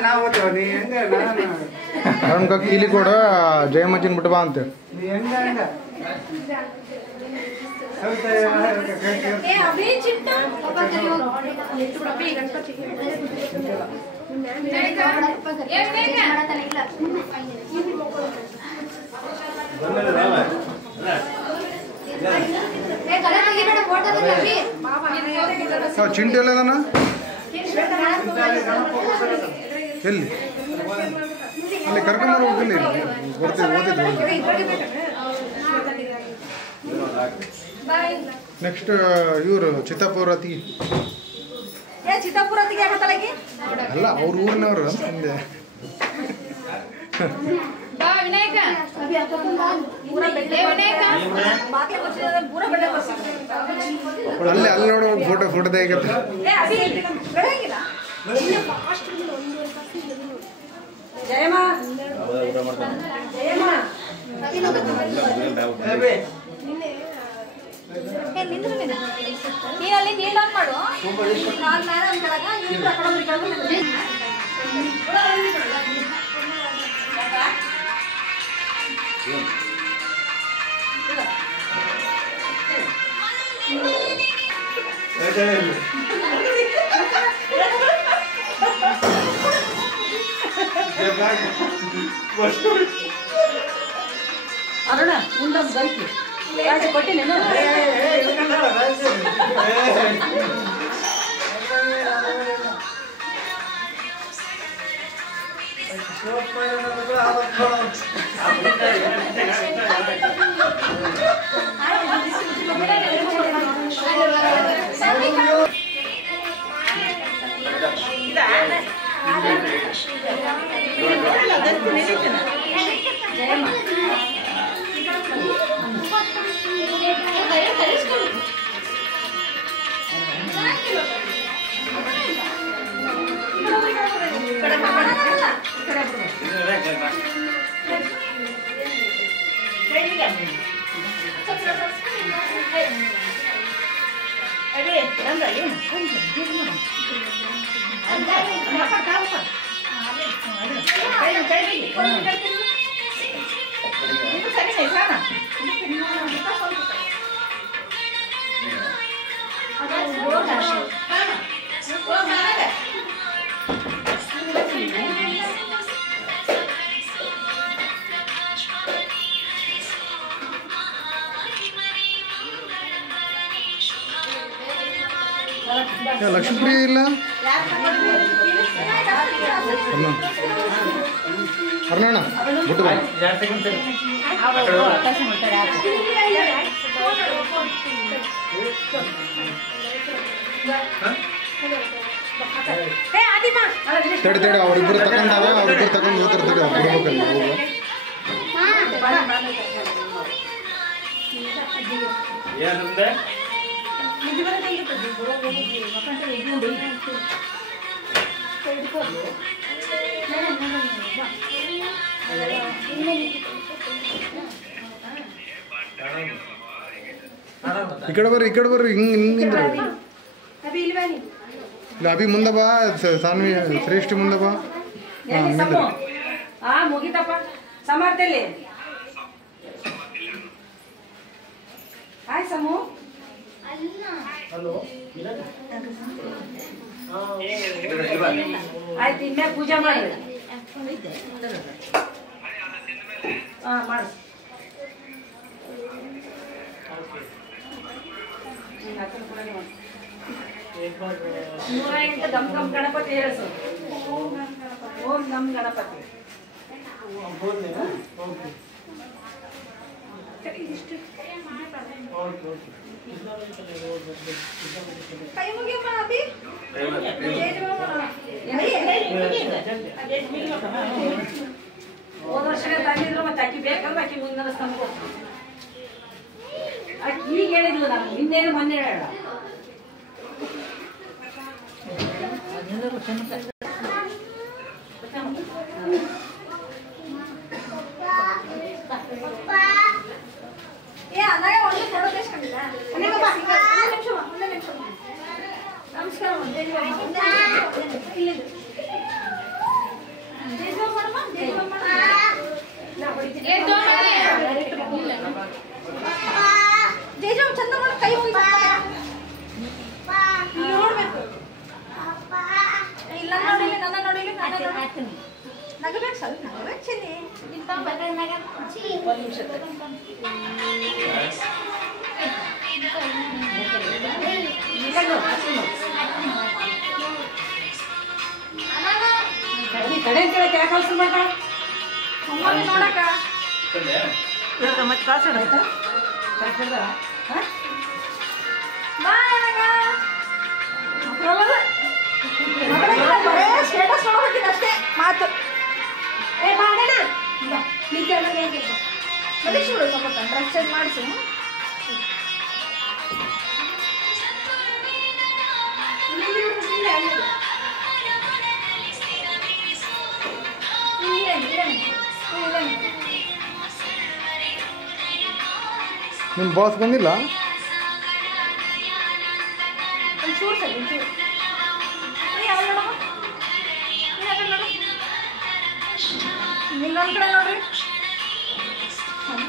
ನಾವು ಓದ್ತೇವೆ ನೀ ಹೆಂಗೆ ಅರುಣ್ ಕಾಕ ಕೀಲಿ ಕೊಡು ಜಯಮ್ಮಜ್ಜಿನ ಬಿಟ್ಟು ಬಾ ಅಂತ ನೀ ಹೆಂಗೆ ಹೆಂಗೆ ಏ ಅಭಿ ಚಿಟ್ಟ ಅಭಿ ಗಣಪತಿ ಚಿಂಟು ಎಲ್ಲದನ ಎಲ್ಲಿ ಅಲ್ಲಿ ಕರ್ಕೊಂಬರು ಹೋಗಿಲ್ಲ ಬರ್ತೀವಿ ನೆಕ್ಸ್ಟ್ ಇವರು ಚಿತ್ತಾಪುರ ಅತ್ತಿಗೆ ಚಿತ್ತಾಪುರ ಅತ್ತಿಗೆ ಆಗತ್ತಲಾಗಿ ಅಲ್ಲ ಅವ್ರ ಊರಿನವರು ಅಂತ ಹಿಂದೆ ವಿನಾಯಕ ಅಲ್ಲಿ ಅಲ್ಲಿ ನೋಡೋ ಫೋಟೋ ತೆಗಿಕತ್ತ ಜಯಮ್ಮ ಜಯಮ್ಮ ನೀನಲ್ಲಿ ನೀಲ್ ಆನ್ ಮಾಡು ನಾನು ಮೇಲೆ ಒಂದು ಕೆಳಗ ಇವ್ರು ಅಕಡೆ ಅರುಣ ಮುಂದೊಂದು ಗಂಟು ರಾಜೆ ಕೊಟ್ಟಿನೇನು ಜಯಮ್ಮ ಲಕ್ಷ್ಮೀಪ್ರಿಯ ಇಲ್ಲ ಅರ್ಣಣ್ಣ ಬಿಟ್ಟು ಬಾ ತಡಿ ತಡಿ ಅವ್ರಿಬ್ರು ತಗೊಂಡಾವ ಅವ್ರಿಬ್ರು ತಗೊಂಡು ಹೋಗ್ತಾರೆ ತಡಿ ಬಿಡ್ಬೇಕಲ್ಲ ಏನಂದೆ ಈ ಕಡೆ ಬರ್ರಿ ಹಿಂಗೆ ಹಿಂಗಿಂದ ಇಲ್ಲ ಅಭಿ ಮುಂದೆ ಬಾ ಸಾನ್ವಿ ಶ್ರೇಷ್ಠ ಮುಂದೆ ಬಾ ಮುಗಿತಪ್ಪ ಸಮಾರ್ಥಲ್ಲಿ ಹಾಯ್ ಸಮು ಆಯ್ತು ಇನ್ಮ್ಯಾಗ ಪೂಜೆ ಮಾಡಿ ಮಾಡಿ ನೂರ ಎಂಟು ಗಮ್ ಗಮ್ ಗಣಪತಿ ಹೇಳಿಸು ಓಂ ನಮ್ ಗಣಪತಿ ಕೈ ಮುಗಿಯಮ್ಮ ಅಭಿ ಹೋದ ವರ್ಷನೇ ತಂದಿದ್ರು ಮತ್ತೆ ಅಕ್ಕಿ ಬೇಕಂದ್ರೆ ಅಕ್ಕಿ ಮುಂದಿನ ಸ್ತಂಭ ಅಕ್ಕಿ ಈಗ ಹೇಳಿದ್ಲು ನಾನು ಇನ್ನೇನು ಮೊನ್ನೆ ಹೇಳ ಚಂದ ಮಾಡ ಕೈ ನೋಡ್ಬೇಕು ಇಲ್ಲ ನೋಡಿಲ್ಲ ನನ್ನ ನೋಡಿಲ್ಲ ನಗಬೇಕು ಸ್ವಲ್ಪ ನಗಬೇಕು ಚೆನ್ನಿ ಒಂದು ನಿಮಿಷ ಕಡೆ ಅಂತ ಹೇಳಕ್ಕೆ ಯಾಕೆ ಅವಸರ ಮಾಡ್ತಾಳ ನೋಡಕ್ಕ ಮತ್ತೆ ಕಳ್ಸೋಣ ಸ್ಟೇಟಸ್ ನೋಡೋಕಿಲ್ಲ ಅಷ್ಟೇ ಮಾತು ಏ ಮಾಡೋಣ ನಿದ್ದೆ ಎಲ್ಲ ಹೇಗಿಲ್ಲ ಮಲೀಶ್ ಬಿಡು ಸ್ವಲ್ಪ ಡ್ರೆಸ್ ಚೇಂಜ್ ಮಾಡಿಸು ನಿಮ್ಮ ಬಾಸ್ ಬಂದಿಲ್ಲ ಒಂಚೂರು ಸರಿ ಒಂಚೂರು ಇನ್ನೊಂದು ಕಡೆ ನೋಡ್ರಿ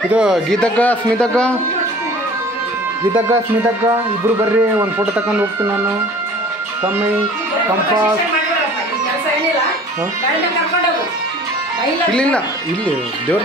ಇದು ಗೀತಕ್ಕ ಸ್ಮಿತಕ್ಕ ಇಬ್ರು ಬರ್ರಿ ಒಂದು ಫೋಟೋ ತಗೊಂಡು ಹೋಗ್ತೀನಿ ನಾನು ಕಮ್ಮಿ ಕಂಪಾಸ್ ಹಾಂ ಇಲ್ಲ ಇಲ್ಲಿ ದೇವ್ರ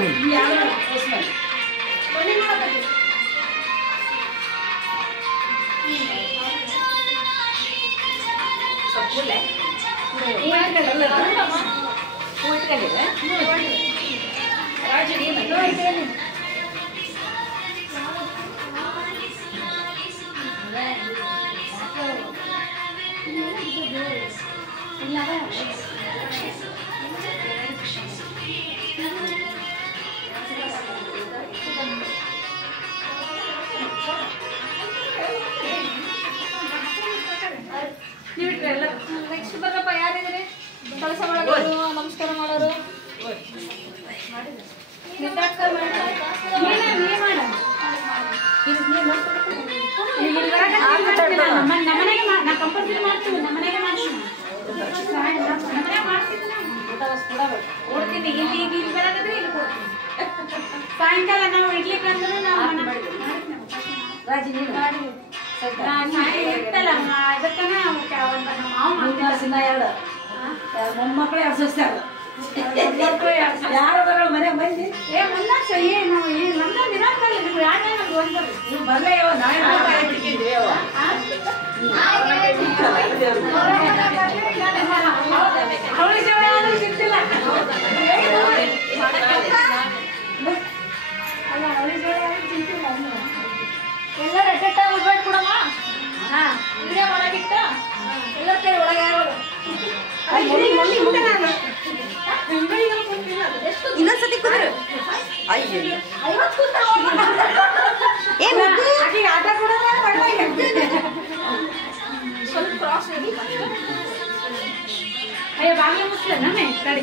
ನೆಕ್ಸ್ಟ್ ಬರ್ರಪ್ಪ ಯಾರಿದ್ರಿ ಕೆಲಸ ಮಾಡೋರು ನಮಸ್ಕಾರ ಮಾಡೋರು ಕೊಡ್ತೀನಿ ಇಲ್ಲಿ ಈಗ ಇಲ್ಲಿ ಬರೋದಾದ್ರೆ ಇಲ್ಲಿ ಕೊಡ್ತೀನಿ ಸಾಯಂಕಾಲ ನಾವು ಇಡ್ಲಿಕ್ಕೆ ಅಂದ್ರೆ ನಾವು ರಾಜಿ ನೀನು ಇರ್ತಲ್ಲ ಅದಕ್ಕನ ಎರಡು ಮೊಮ್ಮಕ್ಕಳು ಎರಡು ಸೊಸೆ ಯಾರು ಮನೆ ಬಂದು ಏ ಮುಂದಾಕ್ಷ ಏನು ನಮ್ಮ ದಿನಾಂಕಲ್ಲ ನೀವು ಯಾಕೆ ನಮ್ಗೆ ಒಂದು ನೀವು ಬರಲೇ ಅವಳಿ ಜೀವನ ಸಿಗ್ತಿಲ್ಲ ಅಲ್ಲ ಅವಳಿ ಜೀವನ ಚಿಂತಿಲ್ಲ ಎಲ್ಲರೂ ಎಟ್ಟೆಟ್ಟ ಉಳ್ಬೇಕು ಕೊಡಮ್ಮ ಹಾ ಇಲ್ಲೇ ಒಳಗಿಟ್ಟ ಎಲ್ಲರ ಕೈ ಒಳಗೆ ಯಾರು ಇನ್ನೊಂದ್ಸತಿ ಕುದ್ರು ಆಟ ಕೊಡೋದ ಸ್ವಲ್ಪ ಕ್ರಾಸ್ ಅಯ್ಯೋ ಬಾಗಿಲು ಮುಚ್ಚಲ ನಾನೇ ಕಡಿ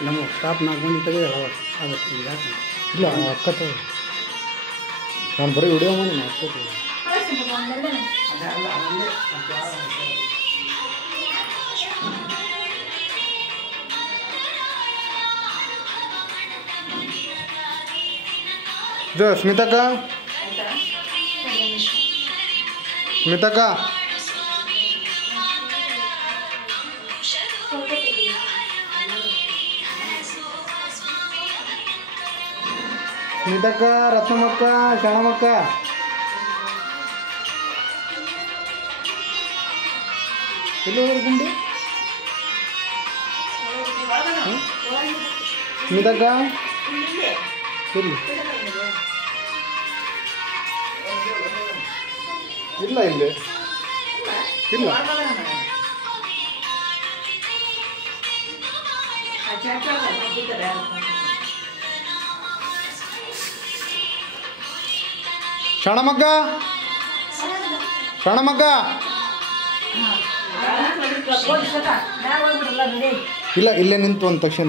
ನಮ್ಮ ಸ್ಟಾಪ್ 4 ಮಂದಿ ತೆಗೆದಲ್ಲ ಇಲ್ಲ ಅಕ್ಕ ನಾನು ಬರೀ ವಿಡಿಯೋ ಮಾಡಿ ಮಾಡ್ಕೋತೀನಿ ಇದು ಸ್ಮಿತಕ್ಕ ಸ್ಮಿತಕ್ಕ ರತ್ನಮ್ಮಕ್ಕ ಶರಣಮಕ್ಕ ಎಲ್ಲಿ ಹೋದ್ರು ಗುಂಡು ಸ್ಮಿತಕ್ಕ ಎಲ್ಲಿ ಇಲ್ಲ ಇಲ್ಲಿ ಇಲ್ಲ ಶರಣಮಗ್ಗ ಶರಣಮಗ್ಗ ಇಲ್ಲ ಇಲ್ಲೇ ನಿಂತು ಒಂದು ತಕ್ಷಣ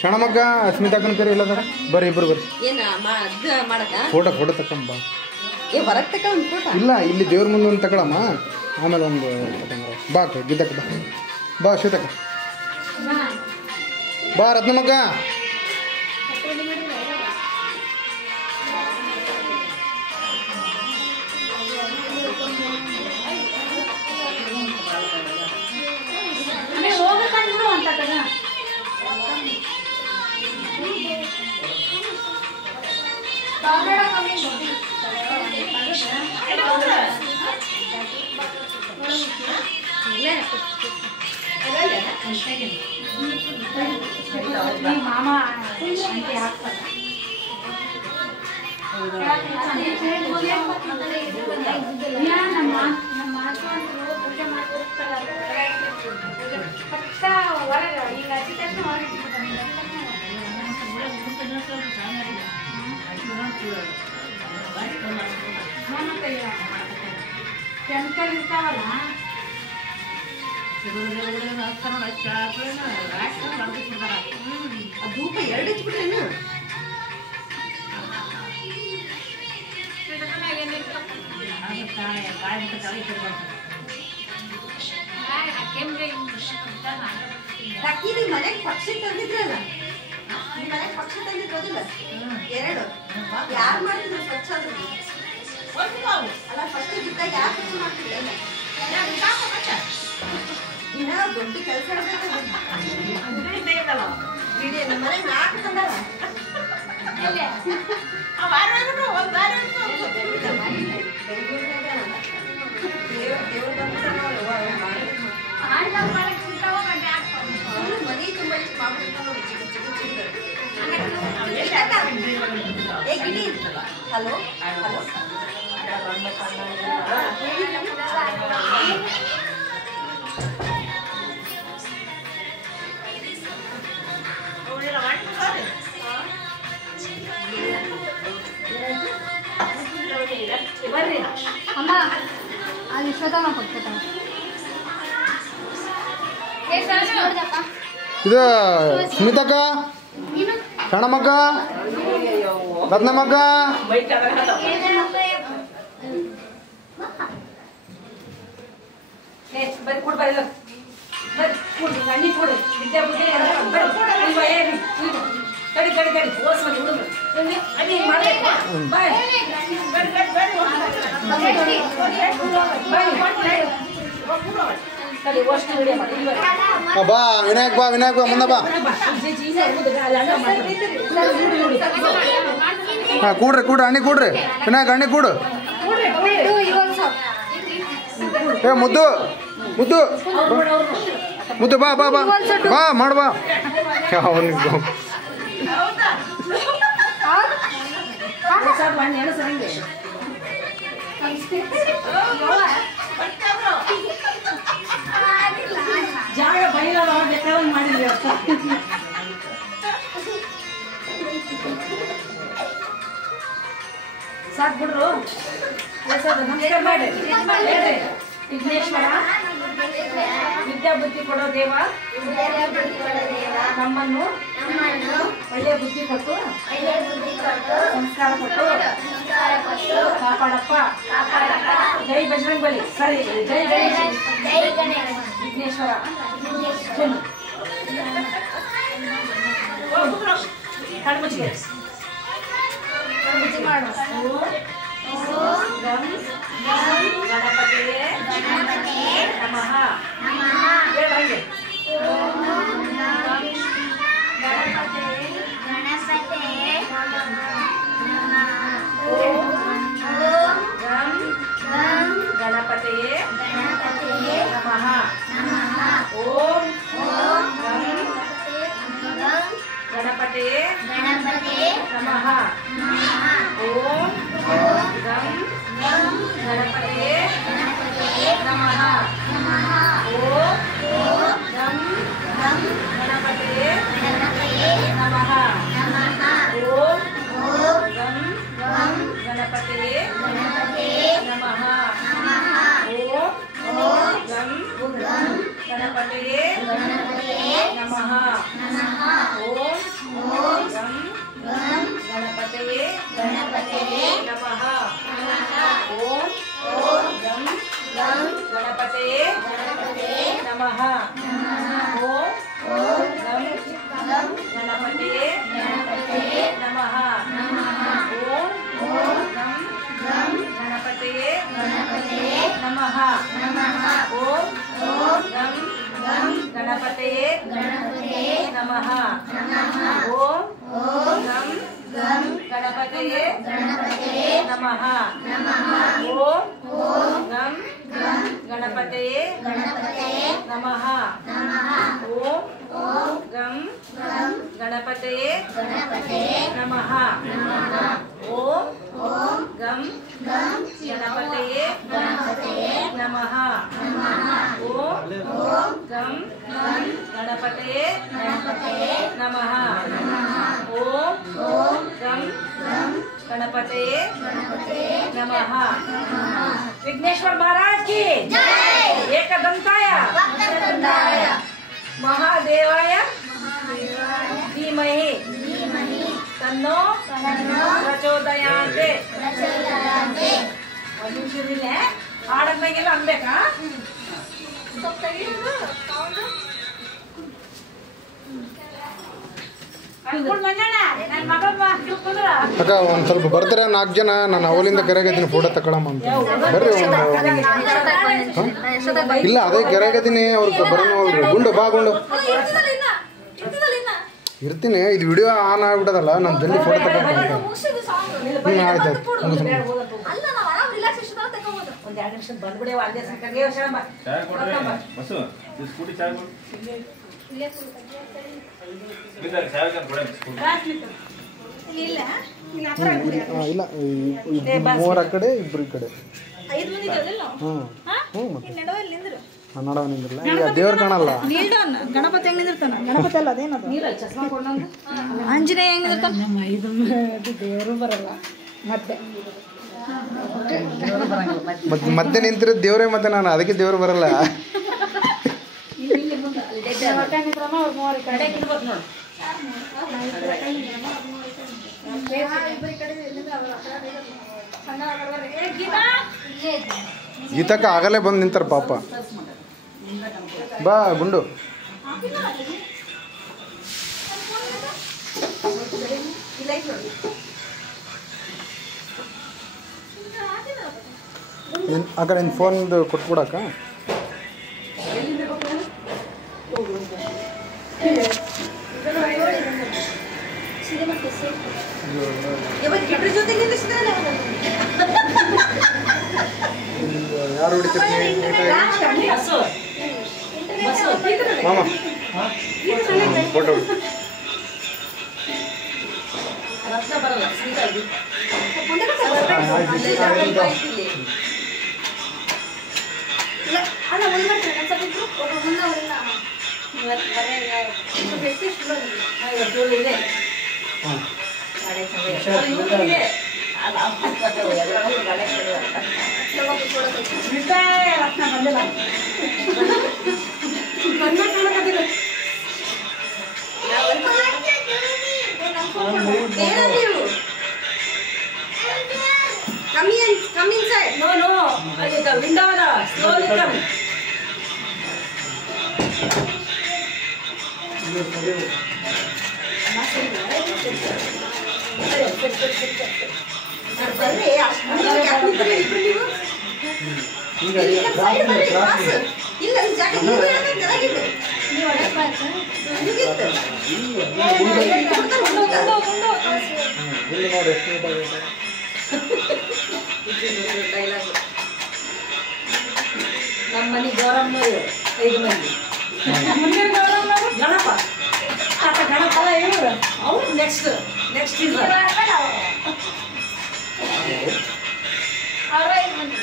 ಶರಣಮಗ್ಗ ಅಸ್ಮಿತಾಕನ ಕರಿ ಇಲ್ಲ ಸರ ಬರ್ರಿ ಇಬ್ಬರು ಬರ್ರಿ ಫೋಟೋ ತಕೊಂಬ ಇಲ್ಲ ಇಲ್ಲಿ ದೇವ್ರ ಮುಂದೆ ಒಂದು ತಗೊಳಮ್ಮ ಆಮೇಲೆ ಒಂದು ತಗೊಂಡ್ರ ಬಾ ಗಿದ್ದಕ್ಕ ಬಾ ಶ್ವೇತಕ್ಕ ಬಾ ರತ್ನಮಗ್ಗ ಮಾಮ ಅಂತೆ ಹಾಕ್ತಾರೆ ಪೂಜೆ ಮಾಡ್ತಾರೆ ಪಕ್ಕ ಹೊರಗೆ ಈಗ ಅತಿ ತಕ್ಷಣ ಹೊರಗೆ ಕೆಮಿಕಲ್ ಇರ್ತಾವಲ್ಲ ಧೂಪ ಎರಡು ಹಚ್ಬಿಟ್ರೇನು ಮನೆಗೆ ಪಕ್ಷಿ ತಂದಿದ್ರಲ್ಲ ನಿಮ್ಮ ಮನೆಗೆ ಪಕ್ಷಿ ತಂದಿದ್ರೋದಿಲ್ಲ ಎರಡು ಯಾರು ಮಾಡ್ತಿದ್ರು ಸ್ವಚ್ಛ ಅಲ್ಲ ಫಸ್ಟ್ ಇದ್ದಾಗ ಯಾರು ಸ್ವಚ್ಛ ಮಾಡ್ತಿದ್ರಲ್ಲ ದಿನ ದೊಡ್ಡ ಕೆಲಸ ನಮ್ಮ ಮನೆಗೆ 4 ತಂದವ ಮನೆ ತುಂಬ ಹಲೋ ಹಲೋ ಬರ್ರಿ ಅಮ್ಮ ಅಲ್ಲಿ ಶ್ವೇತಮ್ಮ ಕೊಡ್ತೇನೆ ಇದು ಸ್ಮಿತಕ್ಕ ಶರಣಮಗ್ಗ ರತ್ನಮಗ್ಗ ಬರ್ರಿ ಕೊಡು ಬರ್ರಿ ಬರ್ರಿ ಕೊಡು ಅಣ್ಣಿ ಕೊಡು ವಿದ್ಯಾ ಬುದ್ಧಿ ಬರ್ರಿ ಕಡಿ ಕಡಿ ಕಡಿ ಓಸ್ ಮಂದಿ ಹುಡುಗರು ಅಣ್ಣಿ ಮಾಡಿ ಬರ್ರಿ ಬಾ ವಿನಾಯಕ್ ಬಾ ಮುಂದೆ ಬಾ ಹಾಂ ಕೂಡ್ರಿ ಅಣ್ಣಿ ಕೂಡ್ರಿ ವಿನಾಯಕ್ ಅಣ್ಣಿ ಕೂಡು ಏ ಮುದ್ದು ಮುದ್ದು ಮುದ್ದು ಬಾ ಬಾ ಬಾ ಬಾ ಮಾಡು ಬಾ ಅವನಿಗೆ ಜಾಗ ಬೈಲವ ಬೇಕಾದ್ರೆ ಮಾಡಿದ್ವಿ ಅಷ್ಟ ಸಾಕು ಬಿಡ್ರು ನಮಸ್ಕಾರ ಮಾಡಿ ವಿಘ್ನೇಶ್ವರ ವಿದ್ಯಾ ಬುದ್ಧಿ ಕೊಡೋ ದೇವ ನಮ್ಮನ್ನು ಒಳ್ಳೆಯ ಬುದ್ಧಿ ಕೊಟ್ಟು ಸಂಸ್ಕಾರ ಕೊಟ್ಟು ಕಾಪಾಡಪ್ಪ ಜೈ ಬಜರಂಗ್ ಬಲಿ ಸರಿ ಜೈ ಗಣೇಶ ವಿಘ್ನೇಶ್ವರ ಕಣ್ಮುಚ್ಚಿಗೆ ಮಾಡು ಗಣಪತಿಯೇ ನಮಃ ಹೇಳಂಗೆ ಗಣಪತಿಯೇ ನಮಃ ಓಂ ಗಣಪತಿಯೇ ನಮಃ ಓಂ ಗಂ ಗಣಪತಯೇ ನಮಃ ಓಂ ಗಂ ಗಣಪತಯೇ ನಮಃ ಓಂ ಗಂ ಗಣಪತಯೇ ನಮಃ ಓಂ ಗಂ ಗಣಪತಯೇ ನಮಃ ಓಂ ಗಂ ಗಣಪತಯೇ ನಮಃ ಓಂ ಗಂ ಗಣಪತಯೇ ನಮಃ ಓಂ ಗಂ ಗಣಪತಯೇ ನಮಃ ಓಂ ಗಂ ಗಣಪತಯೇ ನಮಃ ಓಂ ಗಂ ಗಣಪತಯೇ ನಮಃ ಓಂ ಗಂ ಗಣಪತಯೇ ನಮಃ ಓಂ ಗಂ ಗಣಪತಯೇ ನಮಃ ಓಂ ಗಂ ಗಣಪತಯೇ ನಮಃ ವಿಘ್ನೇಶ್ವರ महाराज की एकदंताय महादेवाय धीमहि तन्नो प्रचोदयाते ಮನುಷ್ಯರಿಲ್ಲೇ ಆಡಂದಾಗೆಲ್ಲ ಅನ್ಬೇಕಾ ಅಕ್ಕ ಒಂದು ಸ್ವಲ್ಪ ಬರ್ತಾರೆ 4 ಜನ ನಾನು ಅವಲಿಂದ ಕರೆಯಾಗತ್ತೀನಿ ಫೋಟೋ ತಗೊಳಮ್ಮ ಅಂತ ಬರ್ರಿ ಇಲ್ಲ ಅದೇ ಕರೆಯಾಗತ್ತೀನಿ ಅವ್ರಿಗೆ ಬರೋಲ್ರಿ ಗುಂಡು ಬಾ ಗುಂಡು ಇರ್ತೀನಿ ಇದು ವಿಡಿಯೋ ಆನ್ ಆಗ್ಬಿಟ್ಟದಲ್ಲ ನಾನು ಜಲ್ದಿ ಫೋಟೋ ತಗೊಂಡು ಆಯ್ತು ಒಂದ್ 2 ನಿಮಿಷ ಬಂದ್ಬಿಡೇವ ಅಲ್ಲೇ ಸಾಕಾಗಿ ಬಸ್ಸು ಸ್ಕೂಟಿ ಚಾಯ್ ಕೊಡು ಇಲ್ಲ 3 ಆ ಕಡೆ 2 ಈ ಕಡೆ ಕನ್ನಡ ನಿಂದಿರಲ್ಲ ಈಗ ದೇವ್ರು ಕಾಣಲ್ಲ ಗಣಪತಿ ಹೆಂಗ್ ನಿಂದಿರ್ತಾನ ಗಣಪತಿ ಅಲ್ಲ ಅದೇನದು ಚಸ್ಮಾ ಕೊಡೋಣ ಆಂಜನೇಯ ಹೆಂಗ್ ನಿಂದಿರ್ತಾನ ದೇವರು ಬರಲ್ಲ ಮತ್ತೆ ಮತ್ತೆ ನಿಂತಿರೋ ದೇವ್ರೇ ಮತ್ತೆ ನಾನು ಅದಕ್ಕೆ ದೇವ್ರು ಬರಲ್ಲ ಗೀತಕ್ಕ ಆಗಲೇ ಬಂದು ನಿಂತಾರ ಪಾಪ ಬಾ ಗುಂಡು ಆ ಕಡೆ ಫೋನ್ದು ಕೊಟ್ಬಿಡಕ್ಕ ಯಾರು ಹೊಡಿತೀರಿ ಮಾಮ ಫೋಟೋ ರತ್ನ ಬರಲ್ಲ ಸ್ವೀಟಾಗಿ ಅಲ್ಲ ಮುಂದೆ Come inside. No. The window. Slowly come. ನಮ್ಮ ಮನೆ ಗೌರಮ್ಮನವರು 5 ಮಂದಿ ಮುಂದಿನ ಗೌರಮ್ಮನವರು ಗಣಪ ಆತ ಗಣಪ ಅಲ್ಲ ಇವರು ಅವ್ರು ನೆಕ್ಸ್ಟ್ ಇಲ್ಲ ಅವ್ರ 5 ಮಂದಿ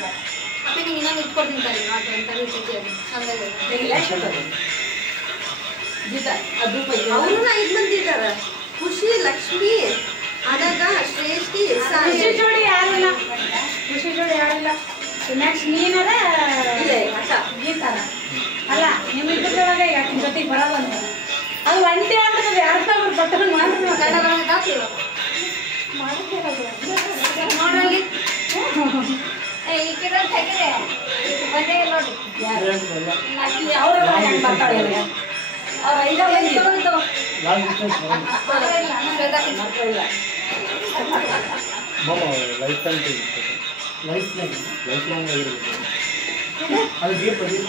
ಅಪ್ಪಿ ನೀನು ಇನ್ನೊಂದು ಇಟ್ಕೊಡ್ತೀನಿ ಗೀತಾ ಅದು ಅವರು 5 ಮಂದಿ ಇದ್ದಾರೆ ಖುಷಿ ಲಕ್ಷ್ಮಿ ಅನಗ ಶ್ರೇಷ್ಠಿ ಖುಷಿ ಜೋಡಿ ಯಾರಿಲ್ಲ ನೆಕ್ಸ್ಟ್ ನೀನರ ಇಲ್ಲ ಅಕ್ಕ ಗೀತಾರ ಅಲ್ಲ ನಿಮ್ಮ ಇಬ್ಬರೊಳಗೆ ಯಾಕೆ ಜೊತೆಗೆ ಬರಲ್ಲ ಅಂತ ಅದು ಒಂಟಿ ಆಗ್ತದೆ ಅರ್ಥ ಪಟ್ಟಣ ಮಾಡ್ರಿ ನೋಡಲ್ಲಿ ಈ ಕಡೆ ತೆಗೆರೆ ಒಂದೇ ನೋಡಿ ಅವರೆಲ್ಲ ಹೆಂಗೆ ಬರ್ತಾಳೆ ಅವ್ರ ಐದು ಮಂದಿ ಲೈಫ್ ಅದು ದೀಪ ದೀಪ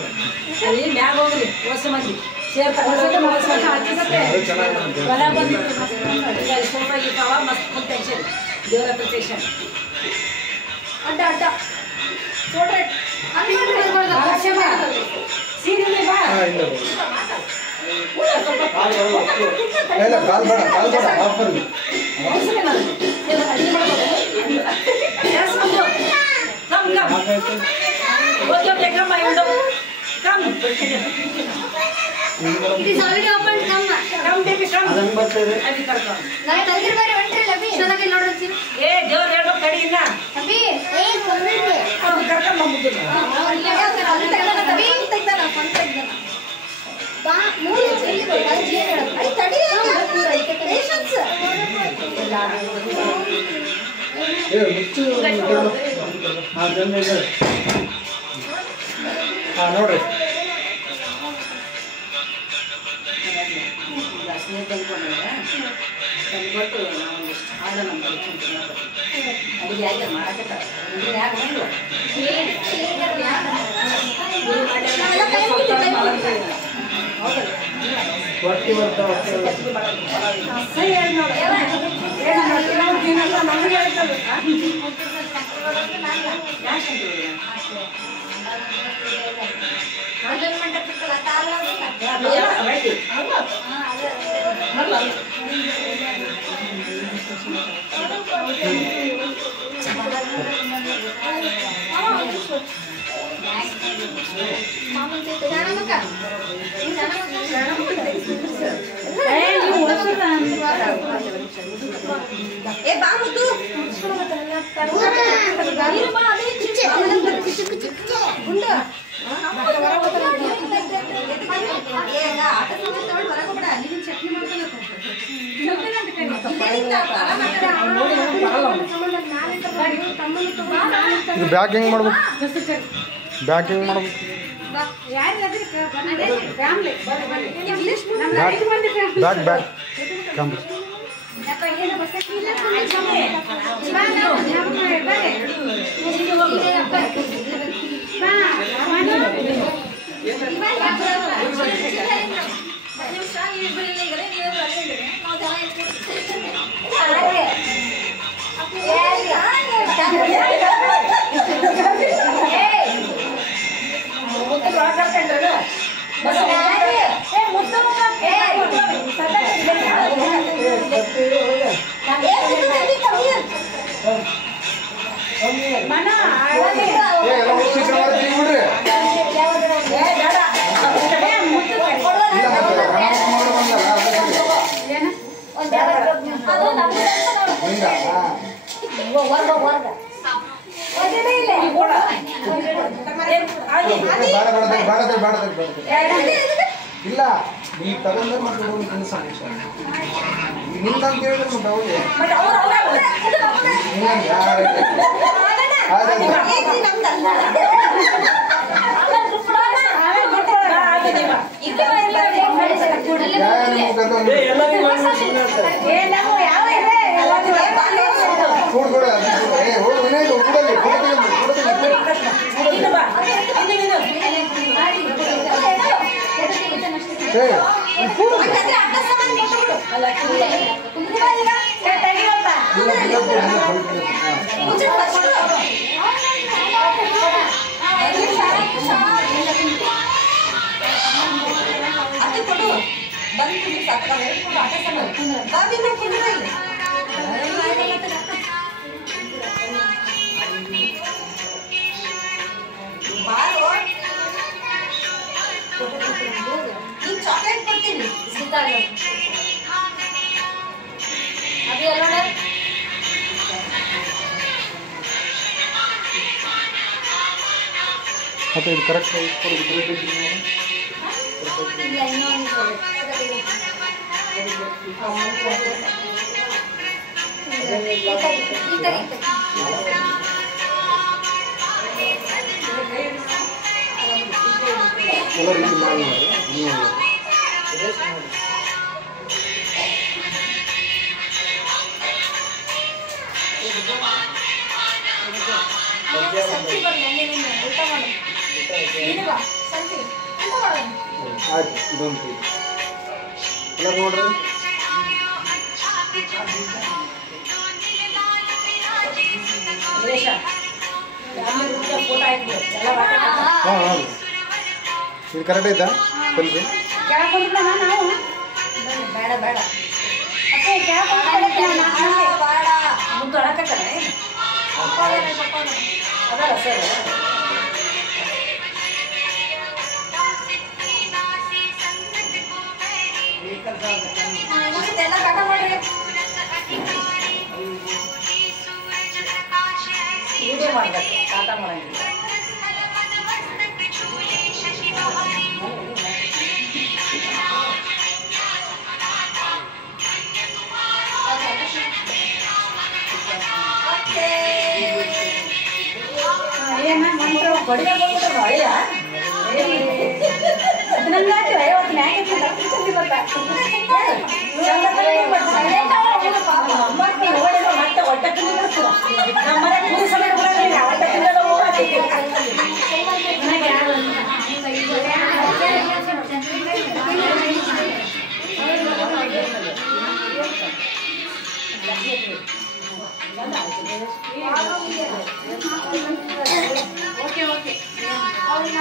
ಅಲ್ಲಿ ಮ್ಯಾಗ ಹೋಗ್ರಿ ಹೊಸ ಮಂದಿ ಸೇರ್ ತಗೊಂಡು ಹೊಲ ಬಂದಿತ್ತು ಸೋಫಾ ಗೀಫಾವ ಮಸ್ತ್ ಫುಲ್ ಟೆನ್ಷನ್ ದೇವ್ರ ಹತ್ರ ಟೆನ್ಷನ್ ಅಡ್ಡ ಅಡ್ಡ ನೋಡ್ರಿ ಸೀರೆ ಬಾ ಇಲ್ಲ ಕಾಲ್ ಬೇಡ offer It is already opened. Come, baby, come. ಅದನ್ನು ಬರ್ತದೆ ನಾನು ತಗಿರ್ ಬಾರಿ ಹೊಂಟ್ರಿಲ್ಲ ಅಭಿ ಶೋದಾಗಿ ನೋಡ್ರಿ ಏ ದೇವ್ರ ಹೇಳ್ಬೇಕು ತಡಿ ಇಲ್ಲ ಅಭಿ ಏ ಕೊಂದಿದ್ದೆ ಅವ್ರು ಕರ್ಕೊಂಡ್ ಬಂದ್ಬಿಟ್ಟಿಲ್ಲ ಬಾ ಮೂರು ಎಲ್ಲಿ ಬರ್ತದೆ ಜೀವ ಹೇಳೋದು ಐ ತಡಿ ಪೇಷನ್ಸ್ ಮುಚ್ಚು ನೋಡ್ರಿ ತಂದ್ಕೊಟ್ಟು ನಾವು ಹಾಡ ನಮ್ಮ ಅಡಿಗೆ ಯಾಕೆ ಮಾಡಕತ್ತಾರೆ ಯಾಕೆ ಬಂದು ಹೊಟ್ಟಿ ಬರ್ತಾವ ನಮಗೆ ಹೇಳ್ತಾರೆ ಏ ಬಾ ಮುದ್ದು ಗುಂಡು ಇದು ಬ್ಯಾಗ್ ಹೆಂಗೆ ಮಾಡ್ಬೇಕು ಬ್ಯಾಗ್ ಹೆಂಗೆ ಮಾಡ್ಬೇಕು ಬ್ಯಾಗ್ ಬ್ಯಾಗ್ ಕಂಬ ಇಲ್ಲ ನೀ ತಗೊಂಡ್ರೆ ಮತ್ತೆ ಕೆಲಸ ನಿಂದ ಅಂತ ಹೇಳಿದ್ರೆ ಚಾಕ್ಲೇಟ್ ಕೊಡ್ತೀನಿ ಅದು ಎಲ್ಲ ಮತ್ತೆ ಇದು ಕರೆಕ್ಟ್ ಇಲ್ಲ ಇನ್ನೊಂದು ಎಲ್ಲ ರೀತಿ ಮಾಡಿ ನೀವು ಸಂತಿ ಬರಲಿ ಹಂಗೆ ಊಟ ಮಾಡಿ ನೀನು ಬಾ ಸಂತಿ ಊಟ ಮಾಡೋಣ ಆಯ್ತು ಇದೊಂದು ಎಲ್ಲ ನೋಡ್ರಿ ಫೋಟೋ ಹಾಕಿ ಎಲ್ಲ ಹಾಂ ಹಾಂ ಇದು ಕರೆಕ್ಟ್ ಐತಾ ಸೆಲ್ಫಿ ಕೇಳ್ಕೊಂಡ್ಬಿಡೋಣ ನಾವು ಬೇಡ ಬೇಡ ಅಕ್ಕ ಕೇಳ್ಕೊಂಡ್ಬಿಡೋಣ ಬೇಡ ಮುದ್ದು ಅಳಕತ್ತಾನೆ ಅದಲ್ಲ ಸರ್ ಎಲ್ಲ ಕಟ ಮಾಡ್ರಿ ವಿಡಿಯೋ ಮಾಡ್ಬೇಕು ಕಾಟ ಮಾಡಂಗಿಲ್ಲ ಏನ ಮಂತ್ರ ಬಡಿಗೆ ಬಂದ್ಬಿಟ್ರೆ ಹಳೆಯ ನಂಗಾಗ್ತದೆ ಐವತ್ತು ನ್ಯಾಯ ಚಂದಿ ಬರ್ತಾ ಮತ್ತೆ ಹೊಟ್ಟೆ ತಿಂದು ಬಿಡ್ತೀರ ನಮ್ಮ ಮನೆ ಕೂಡಿ ಸಮಯ ಬರೋದಿಲ್ಲ ಹೊಟ್ಟೆ ತಿಂದದ ಓಕೆ ಓಕೆ ಅವ್ರಿಗೆ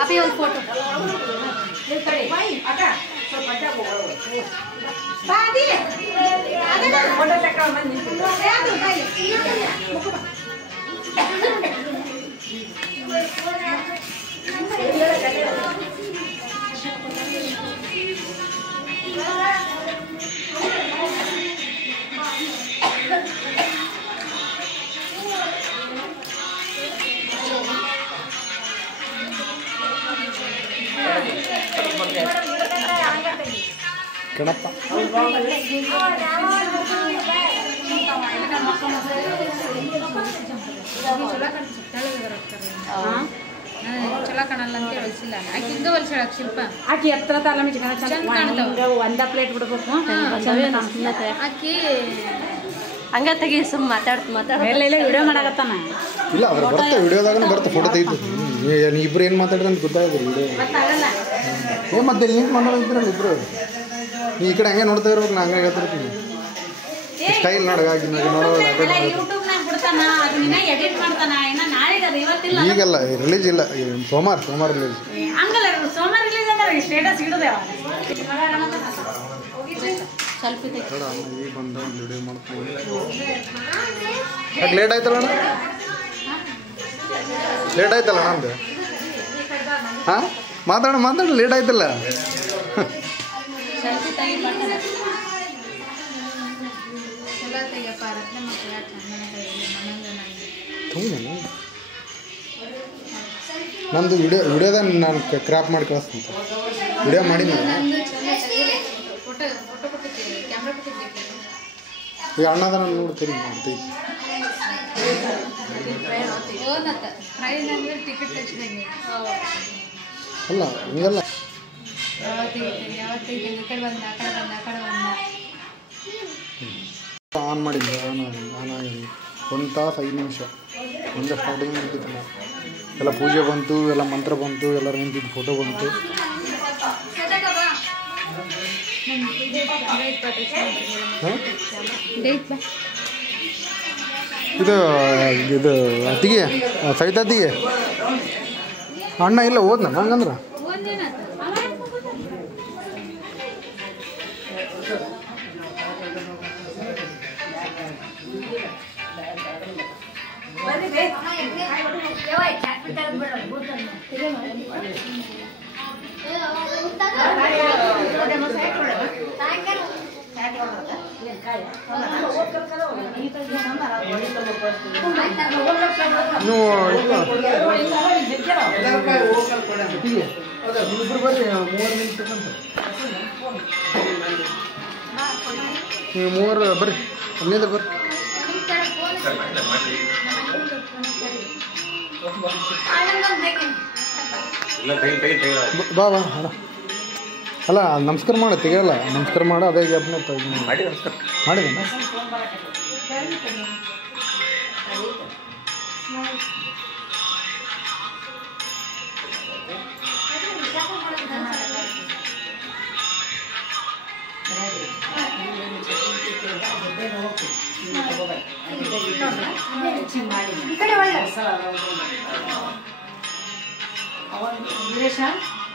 ಅಪ್ಪಿ ಒಂದು ಫೋಟೋ ಕಣಪ್ಪ ಚಲೋ ಕಾಣಲ್ಲ ಅಂತ ಹೊಲ್ಸಿಲ್ಲ ಆಕೆ ಹಿಂಗ ಹೊಲ್ಸಾಳ ಶಿಲ್ಪ ಆಕಿ ಎತ್ತರ ತಲ ಒಂದ ಪ್ಲೇಟ್ ಬಿಡ್ಬೇಕು ಆಕಿ ಹಂಗ ತೆಗಿ ಸುಮ್ಮ ಎಲ್ಲ ವಿಡಿಯೋ ಮಾಡಕತ್ತಾನ ಇಲ್ಲ ಅದ್ರ ಬರುತ್ತೆ ವಿಡಿಯೋದಾಗ ಬರುತ್ತೆ ಫೋಟೋ ತೆಗಿತದೆ ನೀ ಇಬ್ರು ಏನು ಮಾತಾಡ್ರಿ ಅಂತ ಗೊತ್ತಾಗಿದ್ರಿ ವಿಡಿಯೋ ಏ ಮತ್ತೆ ಲಿಂಕ್ ಮಾಡೋದು ಇದ್ರಲ್ಲ ಇಬ್ರು ನೀ ಈ ಕಡೆ ಹಂಗೆ ನೋಡ್ತಾ ಇರ್ಬೇಕು ನಾ ಹಂಗೆ ಹೇಳ್ತಿರ್ತೀನಿ ಸ್ಟೈಲ್ ನೋಡೋದು ಯೂಟ್ಯೂಬ್ನಾಗ ಬಿಡ್ತಾನ ಅದನ್ನ ಎಡಿಟ್ ಮಾಡ್ತಾನ ಇನ್ನ ನಾಳೆಗೆ ಅದು ಇವತ್ತಿಲ್ಲ ಈಗಲ್ಲ ರಿಲೀಸ್ ಇಲ್ಲ ಸೋಮವಾರ ರಿಲೀಸ್ ಹಂಗಲ್ಲ ಸೋಮವಾರ ರಿಲೀಸ್ ಅಂದ್ರೆ ಸ್ಟೇಟಸ್ ಇಡೋದೆ ಸ್ವಲ್ಪ ಅಣ್ಣ ಈಗ ಬಂದ ಒಂದು ವಿಡಿಯೋ ಮಾಡ್ತೀನಿ ಯಾಕೆ ಲೇಟ್ ಆಯ್ತಲ್ಲ ಅಣ್ಣ ಲೇಟ್ ಆಯ್ತಲ್ಲ ಅಣ್ಣ ಅಂದೆ ಹಾಂ ಮಾತಾಡ ಲೇಟ್ ಆಯ್ತಲ್ಲ ಸ್ವಲ್ಪ ತೆಗಿ ಪಟ್ಟಣ ಚಲೋ ತೆಗಿಯಪ್ಪ ರತ್ನ ಮಕ್ಕಳ ಚೆನ್ನಾಗಿ ಹೌದಾ ನಂದು ವಿಡಿಯೋದಾಗ ನಾನು ಕ್ರಾಪ್ ಮಾಡಿ ಕಳಿಸ್ತೀನಿ ವಿಡಿಯೋ ಮಾಡಿದ್ದೆ ನಂದು ಚಲೋ ತೆಗಿರಿ ಫೋಟೋ ಕೊಟ್ಟಿದ್ದೀವಿ ಕ್ಯಾಮ್ರಾ ಕೊಟ್ಟಿದ್ದೀವಿ ಈಗ ಅಣ್ಣದ ನಾನು ನೋಡ್ತೀನಿ ಮಾಡ್ತೀವಿ ಓನತ್ತ ಟ್ರೈನ್ ಅಂದ್ರೆ ಟಿಕೆಟ್ ತೆಗಿಸ್ದಂಗೆ ಅಲ್ಲ ಹಂಗಲ್ಲ ಯಾವತ್ತೈತೆ ಈ ಕಡೆ ಬಂದ ಆ ಕಡೆ ಬಂದ ಆ ಕಡೆ ಬಂದ ಆನ್ ಮಾಡಿದ್ದೆ ಆನ್ ಆಗಿ 1 ತಾಸು 5 ನಿಮಿಷ ಒಂದು ಸ್ಟಾರ್ಟಿಂಗ್ ನಿಂತಿತ್ತಲ್ಲ ಎಲ್ಲ ಪೂಜೆ ಬಂತು ಎಲ್ಲ ಮಂತ್ರ ಬಂತು ಎಲ್ಲರೂ ನಿಂತಿದ್ದು ಫೋಟೋ ಬಂತು ಹಾಂ ಇದು ಅತ್ತಿಗೆ ಸವಿತಾತಿಗೆ ಅಣ್ಣ ಇಲ್ಲ ಓದ್ನ ಹಂಗಂದ್ರೆ ಇಬ್ಬರು ಬರ್ರಿ 3 ನಿಮಿಷ ನೀವು 3 ಬರ್ರಿ ಅಲ್ಲಿಂದ ಬರ್ರಿ ಬಾ ಬಾ ಅಣ್ಣ ಅಲ್ಲ ನಮಸ್ಕಾರ ಮಾಡ ತೆಗಿಯಲ್ಲ ನಮಸ್ಕಾರ ಮಾಡ ಅದೇ ಗ್ಯಾಪ್ನ ಮಾಡಿ ನಮಸ್ಕಾರ ಮಾಡಿದೇನ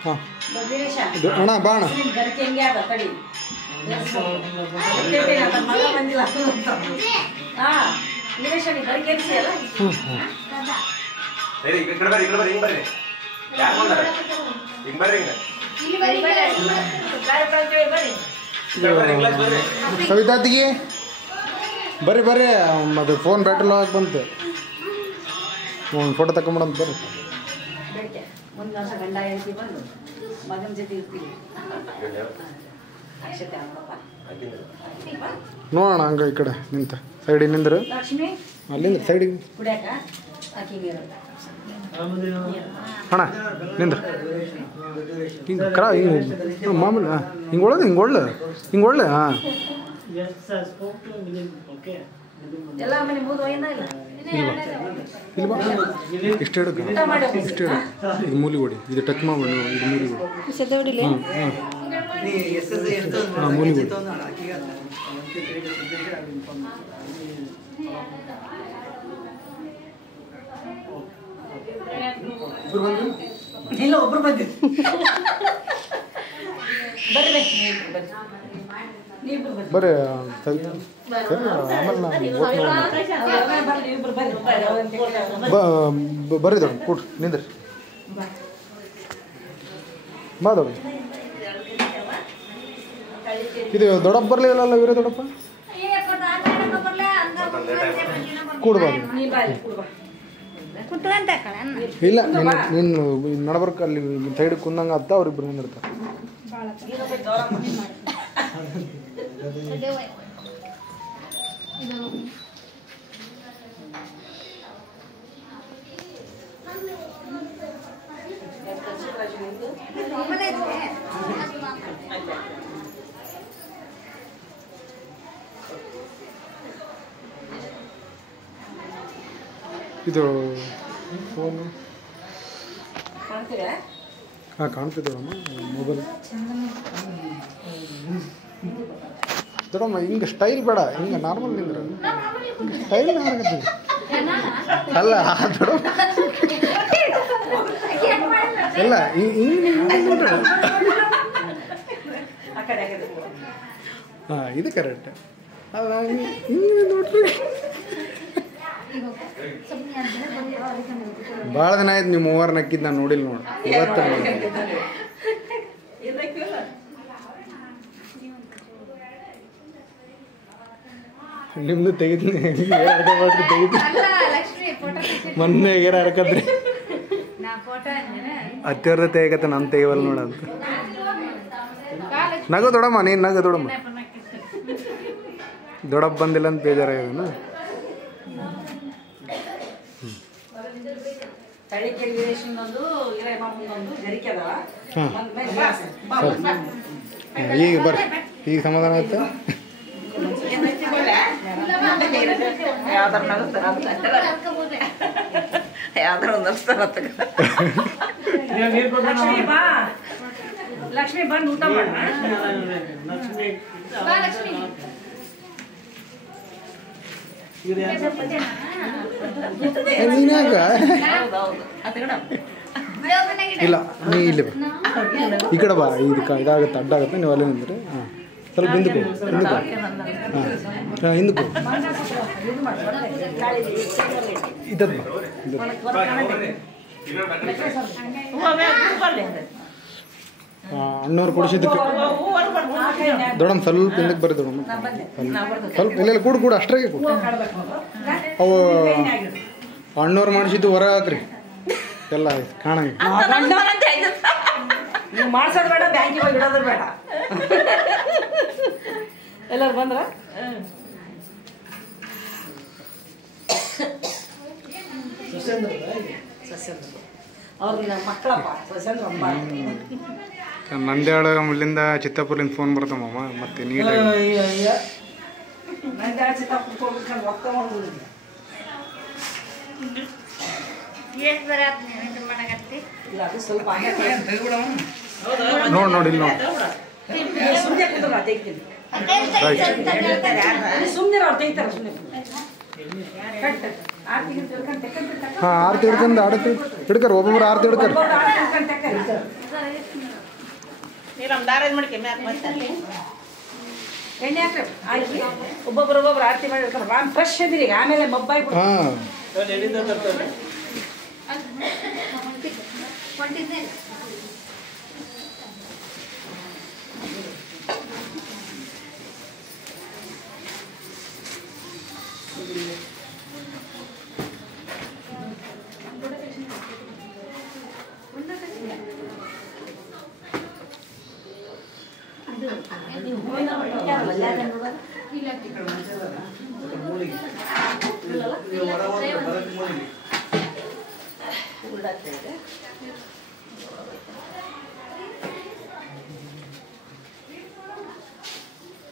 ಹಾಂ ಅಣ್ಣ ಬಾ ಅಣ್ಣ ಸವಿತಾತಿಗೆ ಬರ್ರಿ ಬರ್ರಿ ಅದು ಫೋನ್ ಬ್ಯಾಟ್ರಿ ಲಾಕ್ ಬಂತು ಒಂದು ಫೋಟೋ ತಗೊಂಬಿಡಂತ ಬರ್ರಿ ಮುಂದೆ ವರ್ಷ ಗಂಡ ಹೆಂಡತಿ ಬಂದು ಮಗನ ಜೊತೆ ಇರ್ತೀವಿ ಅಕ್ಷತೆ ನೋಡೋಣ ಹಂಗೆ ಈ ಕಡೆ ನಿಂತ ಸೈಡಿಗೆ ನಿಂದ್ರು ಲಕ್ಷ್ಮಿ ಅಲ್ಲಿಂದ ಸೈಡಿಗೆ ಕುಡಿಯಾಕ ಆಕಿಗೆ ಅಣ್ಣ ನಿಂದ್ರ ಹಿಂಗೆ ಕರ ಹಿಂಗೆ ಮಾಮೂಲಿ ಹಾಂ ಹಿಂಗೆ ಒಳ್ಳೆ ಹಾಂ ಎಲ್ಲ ಮನೆ ಮುಗಿದು ಒಯ್ದ ಇಲ್ಲ ಇಲ್ಲಿ ಬಾ ಇಷ್ಟು ಹಿಡಕ ಇಷ್ಟು ಹಿಡ ಇದು ಮೂಲಿ ಹೊಡಿ ಇದು ಟಚ್ ಮಾಡಿ ಇದು ಮೂಲಿ ಹೊಡಿ ಹಾಂ ಹಾಂ ಹಾಂ ಮೂಲಿ ಹೊಡಿ ಇಲ್ಲ ಒಬ್ರು ಬಂದಿದ್ದು ಬರ್ರಿ ಬರ್ರಿ ಆಮೇಲೆ ಬರ್ರಿ ದೊಡ್ಡ ಕೂಡ್ರಿ ನಿಂದ್ರಿ ಬಾ ದೊಡ್ಡ ಇದು ದೊಡ್ಡಪ್ಪ ಬರಲಿಲ್ಲ ವೀರ ದೊಡ್ಡಪ್ಪ ಕೂಡ್ಬಾರ್ದು ಇಲ್ಲ ನೀನು ನಡಬರ್ಕ ಅಲ್ಲಿ ಸೈಡ್ ಕುಂದಂಗ ಅತ್ತ ಅವ್ರಿಬ್ರು ನಿಂದಿರ್ತಾರೆ ಇದು ಫೋನು ಹಾಂ ಕಾಣ್ತಿದ್ದೇವಮ್ಮ ಮೊಬೈಲ್ ದೊಡ್ಡಮ್ಮ ಹಿಂಗೆ ಸ್ಟೈಲ್ ಬೇಡ ಹಿಂಗೆ ನಾರ್ಮಲ್ ನಿಂದ್ರೆ ಸ್ಟೈಲ್ ಆಗತ್ತೆ ಅಲ್ಲ ದೊಡ್ಡಮ್ಮ ಇಲ್ಲ ಹಿಂಗೆ ಹಾಂ ಇದು ಕರೆಕ್ಟ್ ಅಲ್ಲ ಹಿಂಗೆ ನೋಡ್ರಿ ಭಾಳ ದಿನ ಆಯ್ತು ನೀವು 3 ನಕ್ಕಿದ್ದು ನಾನು ನೋಡಿಲ್ಲ ನೋಡಿ ಇವತ್ತು ನಿಮ್ದು ತೆಗಿತೀನಿ ತೆಗಿತೀನಿ ಮೊನ್ನೆ ಹೇಗಾರ ಹರ್ಕದ್ರಿ ಹತ್ತಿರದ ತೆಗತ್ತೆ ನಾನು ತೆಗಿವಲ್ಲ ನೋಡಂತ ನಗು ದೊಡಮ್ಮ ನೀನು ನಗು ದೊಡಮ್ಮ ದೊಡ್ಡಪ್ಪ ಬಂದಿಲ್ಲ ಅಂತ ಬೇಜಾರಾಗ್ಯದನ ತಳಿಕೆರೆ ವೀರೇಶನೊಂದು ಹಿರೇಮಮ್ಮನೊಂದು ಜರಿಕೆ ಅದಾವ ಈಗ ಬರ್ರಿ ಈಗ ಸಮಾಧಾನ ಆಯ್ತು ಯಾವ್ದಾರ ಒಂದು ಲಕ್ಷ್ಮಿ ಬಾ ಲಕ್ಷ್ಮಿ ಬಂದು ಊಟ ಮಾಡ ನೀನ್ಯಾಕ ಇಲ್ಲ ನೀ ಇಲ್ಲಿ ಬಾ ಈ ಕಡೆ ಬಾ ಇದಕ್ಕೆ ಇದಾಗುತ್ತೆ ಅಡ್ಡಾಗುತ್ತೆ ನೀವು ಅಲ್ಲೇ ನಿಂದ್ರಿ ಹಾಂ ಸ್ವಲ್ಪ ಹಿಂದಕ್ಕೂ ಹಾಂ ಹಿಂದಕ್ಕೂ ಇದ್ದದ್ದು ಅಣ್ಣವ್ರು ಕೊಡಿಸಿದ್ದಕ್ಕೆ ದೊಡ್ಡಮ್ಮ ಸ್ವಲ್ಪ ಹಿಂದಕ್ಕೆ ಬರ್ರಿ ದೊಡ್ಡಮ್ಮ ಸ್ವಲ್ಪ ಎಲ್ಲೆಲ್ಲ ಕೂಡ ಅಷ್ಟ್ರಾಗೆ ಕೂಡ ಅವು ಅಣ್ಣವ್ರು ಮಾಡಿಸಿದ್ದು ಹೊರ ಹಾಕ್ರಿ ಎಲ್ಲ ಕಾಣಂಗೆ ನೀವು ಮಾಡ್ಸೋದು ಬೇಡ ಬ್ಯಾಂಕಿಗೆ ಹೋಗಿ ಇಡೋದು ಬೇಡ ಎಲ್ಲರೂ ಬಂದ್ರ ಅವ್ರಿಗೆ ನಮ್ಮ ಮಕ್ಕಳಪ್ಪ ಸಸ್ಯಂದ್ರ ನಂದ್ಯಾಳ ಇಲ್ಲಿಂದ ಚಿತ್ತಾಪುರದಿಂದ ಫೋನ್ ಬರ್ತಾವಮ್ಮ ಮತ್ತೆ ನೀಟಾಗಿ ನಂದ್ಯಾಳ ಚಿತ್ತಾಪುರಕ್ಕೆ ಹೋಗ್ಬೇಕು ರೊಕ್ಕ ಮಾಡ್ಬೋದು ಇಲ್ಲ ಅದು ಸ್ವಲ್ಪ ನೋಡಿ ಇಲ್ಲಿ ನೋಡಿ ಸುಮ್ಮನೆ ಕುಂದ್ರ ತೆಗಿತೀನಿ ಸುಮ್ಮನೆ ಅವ್ರು ತೆಗಿತಾರೆ ಸುಮ್ಮನೆ ಹಾಂ ಆರತಿ ಹಿಡ್ಕೊಂಡು ಆಡತಿ ಹಿಡ್ಕರ್ ಒಬ್ಬೊಬ್ರು ಆರತಿ ಹಿಡ್ಕರ್ ಎಣ್ಣೆ ಹಾಕ್ರಿ ಆಯ್ತು ಒಬ್ಬೊಬ್ರು ಆರತಿ ಮಾಡಿ ಫ್ರೆಶ್ ಇದ್ರಿ ಈಗ ಆಮೇಲೆ ಮಬ್ಬಾಯಿ ಹಾಂ